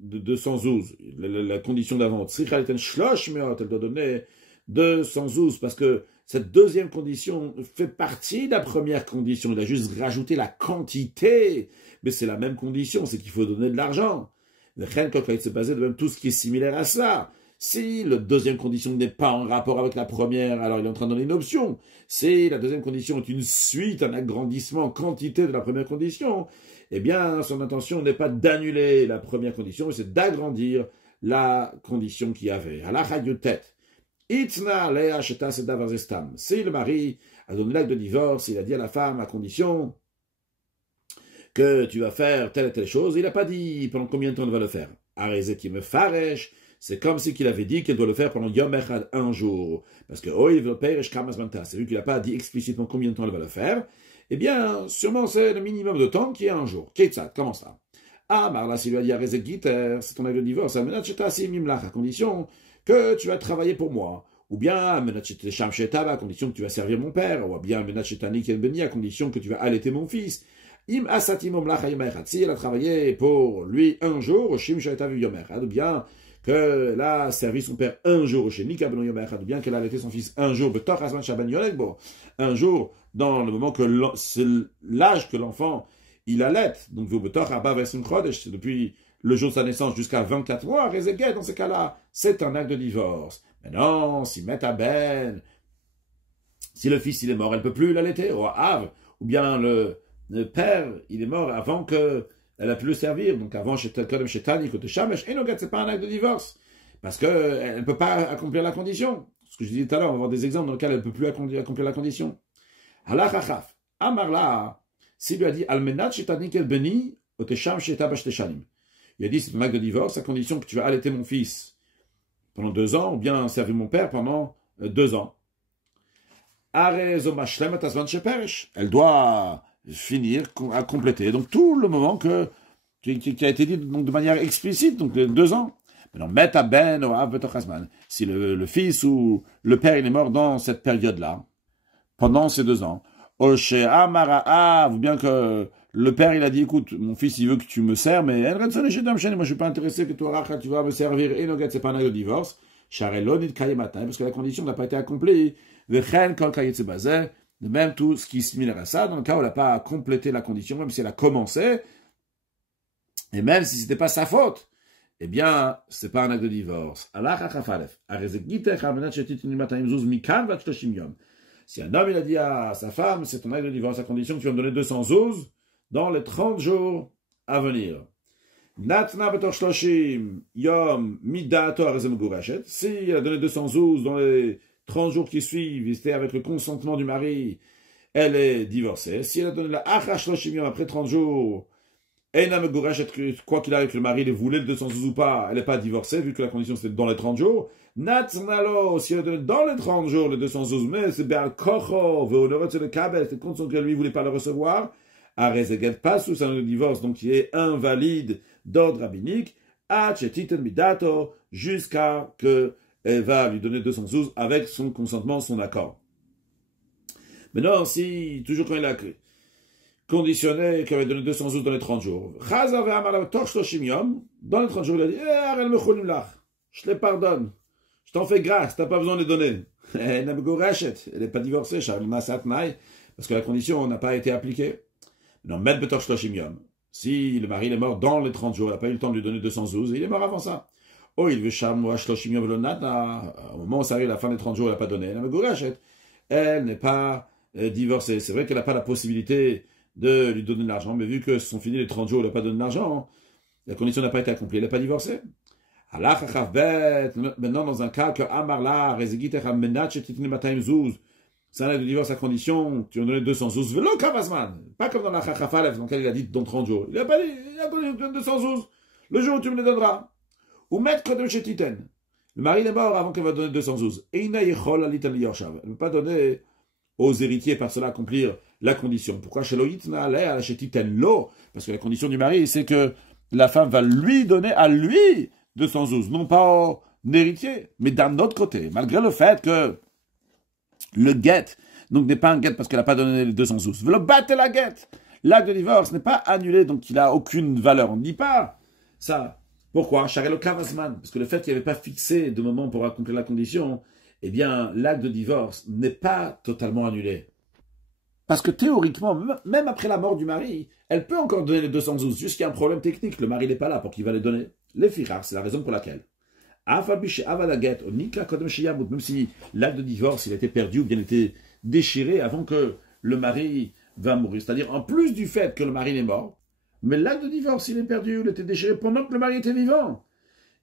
de 212. La condition d'avant, elle doit donner 212 parce que cette deuxième condition fait partie de la première condition. Il a juste rajouté la quantité, mais c'est la même condition, c'est qu'il faut donner de l'argent. C'est basé de même tout ce qui est similaire à ça. Si la deuxième condition n'est pas en rapport avec la première, alors il est en train de donner une option. Si la deuxième condition est une suite, un agrandissement en quantité de la première condition, eh bien, son intention n'est pas d'annuler la première condition, mais c'est d'agrandir la condition qu'il y avait. Si le mari a donné l'acte de divorce, il a dit à la femme, à condition que tu vas faire telle et telle chose, il n'a pas dit pendant combien de temps elle va le faire. C'est comme si qu'il avait dit qu'elle doit le faire pendant Yom Echad, un jour. Parce que, c'est vu qu'il n'a pas dit explicitement combien de temps elle va le faire, eh bien, sûrement c'est le minimum de temps qui est un jour. Ketzat, comment ça? Marla, s'il lui a dit c'est ton acte de divorce, à condition que tu vas travailler pour moi. Ou bien, à condition que tu vas servir mon père. Ou bien, à condition que tu vas allaiter mon fils. Si elle a travaillé pour lui un jour, ou bien qu'elle a servi son père un jour, ou bien qu'elle a allaité son fils un jour, un jour dans le moment que c'est l'âge que l'enfant il allait, donc c'est depuis le jour de sa naissance jusqu'à 24 mois, dans ces cas-là, c'est un acte de divorce. Maintenant, si si le fils il est mort, elle ne peut plus l'allaiter, ou bien le père, il est mort avant qu'elle a pu le servir, donc avant c'est pas un acte de divorce, parce qu'elle ne peut pas accomplir la condition. Ce que je disais tout à l'heure, on va voir des exemples dans lesquels elle ne peut plus accomplir la condition. Amarla, s'il lui a dit, il a dit, c'est un acte de divorce, à condition que tu vas allaiter mon fils pendant 2 ans, ou bien servir mon père pendant 2 ans. Elle doit finir à compléter. Donc tout le moment qui a été dit donc, de manière explicite, donc 2 ans. Maintenant, si le fils ou le père il est mort dans cette période-là, pendant ces 2 ans, ou bien que le père il a dit, écoute, mon fils il veut que tu me sers, mais moi je suis pas intéressé que toi tu vas me servir, et c'est pas un acte de divorce, parce que la condition n'a pas été accomplie. De même tout ce qui est similaire à ça, dans le cas où elle n'a pas complété la condition, même si elle a commencé, et même si ce n'était pas sa faute, eh bien, ce n'est pas un acte de divorce. Si un homme il a dit à sa femme, c'est ton acte de divorce à condition que tu vas me donner 212 dans les 30 jours à venir. Si il a donné 212 dans les 30 jours qui suivent, c'était avec le consentement du mari, elle est divorcée. Si elle a donné la achashloshim yom après 30 jours, quoi qu'il arrive, que le mari le voulait le 212 ou pas, elle n'est pas divorcée, vu que la condition c'était dans les 30 jours. Natsnalo, si elle a donné dans les 30 jours le 212, mais c'est bien kocho, c'est le kabel, c'est contre son que lui ne voulait pas le recevoir, Arezeget pas sous un divorce, donc qui est invalide d'ordre rabbinique, midato, jusqu'à que elle va lui donner 212 avec son consentement, son accord. Maintenant, si, toujours quand il a conditionné qu'elle va donner 212 dans les 30 jours, dans les 30 jours, il a dit, je te les pardonne, je t'en fais grâce, tu n'as pas besoin de les donner. Elle n'est pas divorcée, parce que la condition n'a pas été appliquée. Non, si le mari est mort dans les 30 jours, il n'a pas eu le temps de lui donner 212, il est mort avant ça. Oh, il veut au moment où ça arrive à la fin des 30 jours, elle n'a pas donné. Elle n'est pas divorcée. C'est vrai qu'elle n'a pas la possibilité de lui donner de l'argent, mais vu que ce sont finis les 30 jours, elle n'a pas donné de l'argent, la condition n'a pas été accomplie, elle n'est pas divorcée. Maintenant, dans un cas que Amarla, c'est un acte de divorce à condition que tu as donné 212, pas comme dans la Chachafalev, dans lequel il a dit dans 30 jours. Il n'a pas dit, il a donné 212, le jour où tu me les donneras. Ou mettre Kodem Shetiten. Le mari est mort avant qu'elle va donner 212. Et il ne peut pas donner aux héritiers par cela accomplir la condition. Pourquoi parce que la condition du mari, c'est que la femme va lui donner à lui 212, non pas aux héritiers. Mais d'un autre côté, malgré le fait que le get, donc n'est pas un get parce qu'elle n'a pas donné les 212. Le bat et la get. L'acte de divorce n'est pas annulé, donc il n'a aucune valeur. On ne dit pas ça. Pourquoi? Charelo Kavasman. Parce que le fait qu'il n'y avait pas fixé de moment pour accomplir la condition, eh bien, l'acte de divorce n'est pas totalement annulé. Parce que théoriquement, même après la mort du mari, elle peut encore donner les 212, juste qu'il y a un problème technique. Le mari n'est pas là pour qu'il va les donner. Les firars, c'est la raison pour laquelle. Même si l'acte de divorce, il a été perdu ou bien été déchiré avant que le mari va mourir. C'est-à-dire, en plus du fait que le mari est mort, mais l'acte de divorce, il est perdu ou il a été déchiré pendant que le mari était vivant.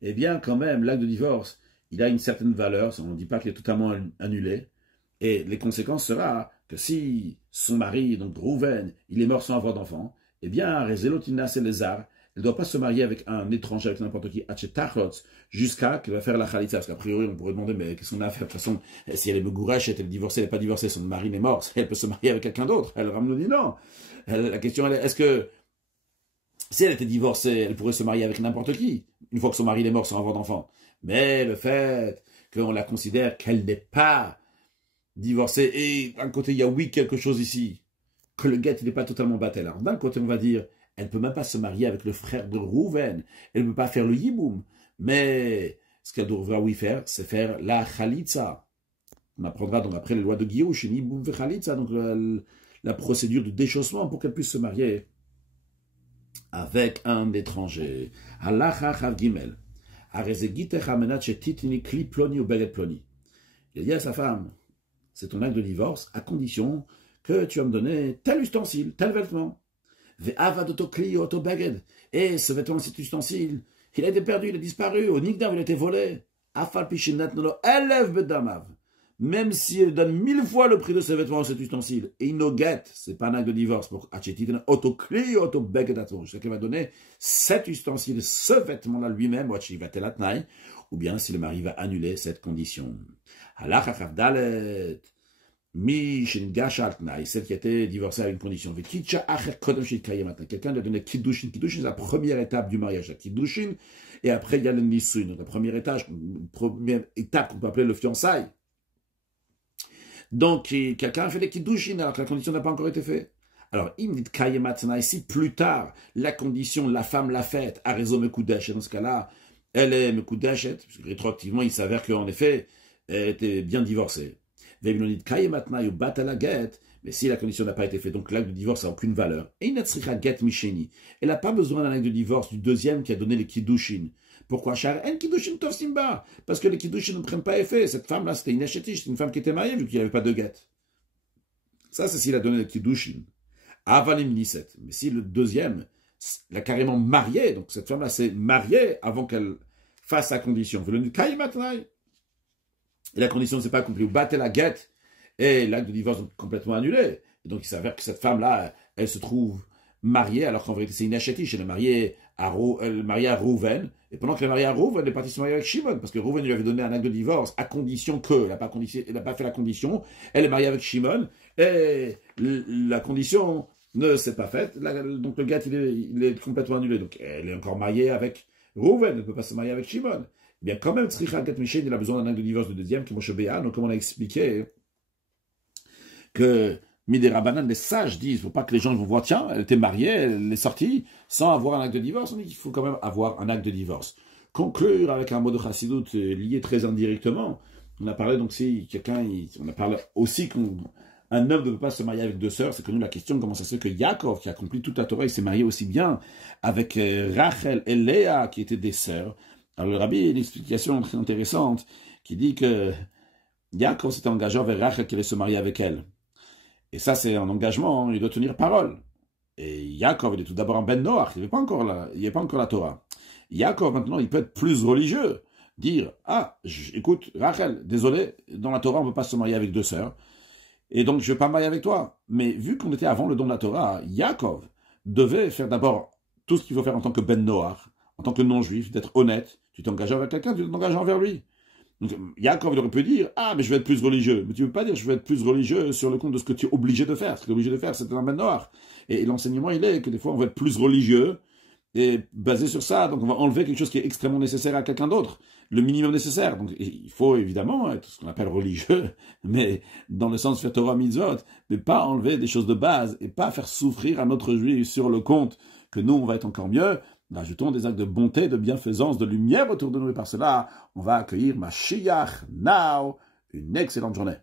Eh bien, quand même, l'acte de divorce, il a une certaine valeur. On ne dit pas qu'il est totalement annulé. Et les conséquences sera que si son mari, donc Rouven, il est mort sans avoir d'enfant, eh bien, Rezelotina, c'est les arts. Elle ne doit pas se marier avec un étranger, avec n'importe qui, jusqu'à qu'elle va faire la khalitza. Parce qu'a priori, on pourrait demander, mais qu'est-ce qu'on a à faire? De toute façon, si elle est megourache, elle est divorcée, elle n'est pas divorcée, son mari est mort, elle peut se marier avec quelqu'un d'autre. Elle nous dit non. La question, elle est, est-ce que, si elle était divorcée, elle pourrait se marier avec n'importe qui, une fois que son mari est mort sans avoir d'enfant. Mais le fait qu'on la considère qu'elle n'est pas divorcée, et d'un côté, il y a oui quelque chose ici, que le guet, il n'est pas totalement battel. Alors, d'un côté, on va dire, elle ne peut même pas se marier avec le frère de Rouven. Elle ne peut pas faire le yiboum. Mais ce qu'elle devra oui faire, c'est faire la khalitza. On apprendra donc après les lois de Guillouche, yiboum ve khalitza, donc la procédure de déchaussement pour qu'elle puisse se marier avec un étranger. Halacha chav gimel. Arezegitecha menat shetitini kli ploni ou beget ploni. Il a dit à sa femme, c'est ton acte de divorce à condition que tu vas me donner tel ustensile, tel vêtement. Et ce vêtement, cet ustensile, il a été perdu, il a disparu, au Nigdav, il a été volé. Même si elle donne 1000 fois le prix de ce vêtement ou cet ustensile, et il no get, c'est pas un acte de divorce pour Achetit, c'est qu'elle va donner cet ustensile, ce vêtement-là lui-même, ou bien si le mari va annuler cette condition. Celle qui a été divorcée à une condition. Quelqu'un lui a donné Kiddushin. Kiddushin, c'est la première étape du mariage. La Kiddushin, et après, il y a le Nisuin. Donc, la première étape qu'on peut appeler le fiançailles. Donc, quelqu'un a fait des Kiddushin alors que la condition n'a pas encore été faite. Alors, si plus tard, la condition, la femme l'a faite, à raison Mekudeshet, dans ce cas-là, elle est Mekudeshet, parce que rétroactivement, il s'avère qu'en effet, elle était bien divorcée. Mais si la condition n'a pas été faite, donc l'acte de divorce n'a aucune valeur. Et elle n'a pas besoin d'un acte de divorce du deuxième qui a donné les kiddushin. Pourquoi? Parce que les kiddushin ne prennent pas effet. Cette femme-là, c'était une achétiche, c'est une femme qui était mariée vu qu'il n'y avait pas de get. Ça, c'est s'il a donné les kiddushin. Avalim niset. Mais si le deuxième l'a carrément marié, donc cette femme-là s'est mariée avant qu'elle fasse sa condition. Et la condition ne s'est pas accomplie. Ou battait la guette, et l'acte de divorce est complètement annulé. Et donc il s'avère que cette femme-là, elle se trouve mariée, alors qu'en vérité c'est une achétiche. Elle est mariée à Rouven. Et pendant qu'elle est mariée à Rouven, elle est partie se marier avec Shimon. Parce que Rouven lui avait donné un acte de divorce à condition que, elle n'a pas fait la condition. Elle est mariée avec Shimon. Et la condition ne s'est pas faite. Donc le gars, il est complètement annulé. Donc elle est encore mariée avec Rouven. Elle ne peut pas se marier avec Shimon. Eh bien, quand même, Tzricha Get Mishen, il a besoin d'un acte de divorce de deuxième, qui est Moshe Béan. Donc, comme on a expliqué, que Midérabanan, les sages disent, il ne faut pas que les gens vont voir, tiens, elle était mariée, elle est sortie, sans avoir un acte de divorce. On dit qu'il faut quand même avoir un acte de divorce. Conclure avec un mot de Chassidut lié très indirectement. On a parlé, donc, si quelqu'un, on a parlé aussi qu'un homme ne peut pas se marier avec deux sœurs. C'est connu la question, comment ça se fait que Yaakov, qui a accompli toute la Torah, il s'est marié aussi bien avec Rachel et Léa, qui étaient des sœurs. Alors le rabbi a une explication très intéressante qui dit que Yaakov s'était engagé vers Rachel qu'il allait se marier avec elle. Et ça c'est un engagement, il doit tenir parole. Et Yaakov, il est tout d'abord un Ben Noach, il n'y avait pas encore la Torah. Yaakov maintenant, il peut être plus religieux, dire, écoute Rachel, désolé, dans la Torah on ne peut pas se marier avec deux sœurs, et donc je ne vais pas me marier avec toi. Mais vu qu'on était avant le don de la Torah, Yaakov devait faire d'abord tout ce qu'il faut faire en tant que Ben Noach, en tant que non-juif, d'être honnête. Tu t'engages avec quelqu'un, tu t'engages envers lui. Donc, Yaakov, il aurait pu dire, mais je vais être plus religieux. Mais tu ne peux pas dire, je vais être plus religieux sur le compte de ce que tu es obligé de faire. Ce que tu es obligé de faire, c'est un ben noir. Et l'enseignement, il est que des fois, on va être plus religieux, et basé sur ça, donc on va enlever quelque chose qui est extrêmement nécessaire à quelqu'un d'autre. Le minimum nécessaire. Donc, il faut évidemment être ce qu'on appelle religieux, mais dans le sens de faire Torah mitzvot, mais pas enlever des choses de base, et pas faire souffrir un autre juif sur le compte que nous, on va être encore mieux. Rajoutons des actes de bonté, de bienfaisance, de lumière autour de nous, et par cela, on va accueillir Mashiach now. Une excellente journée.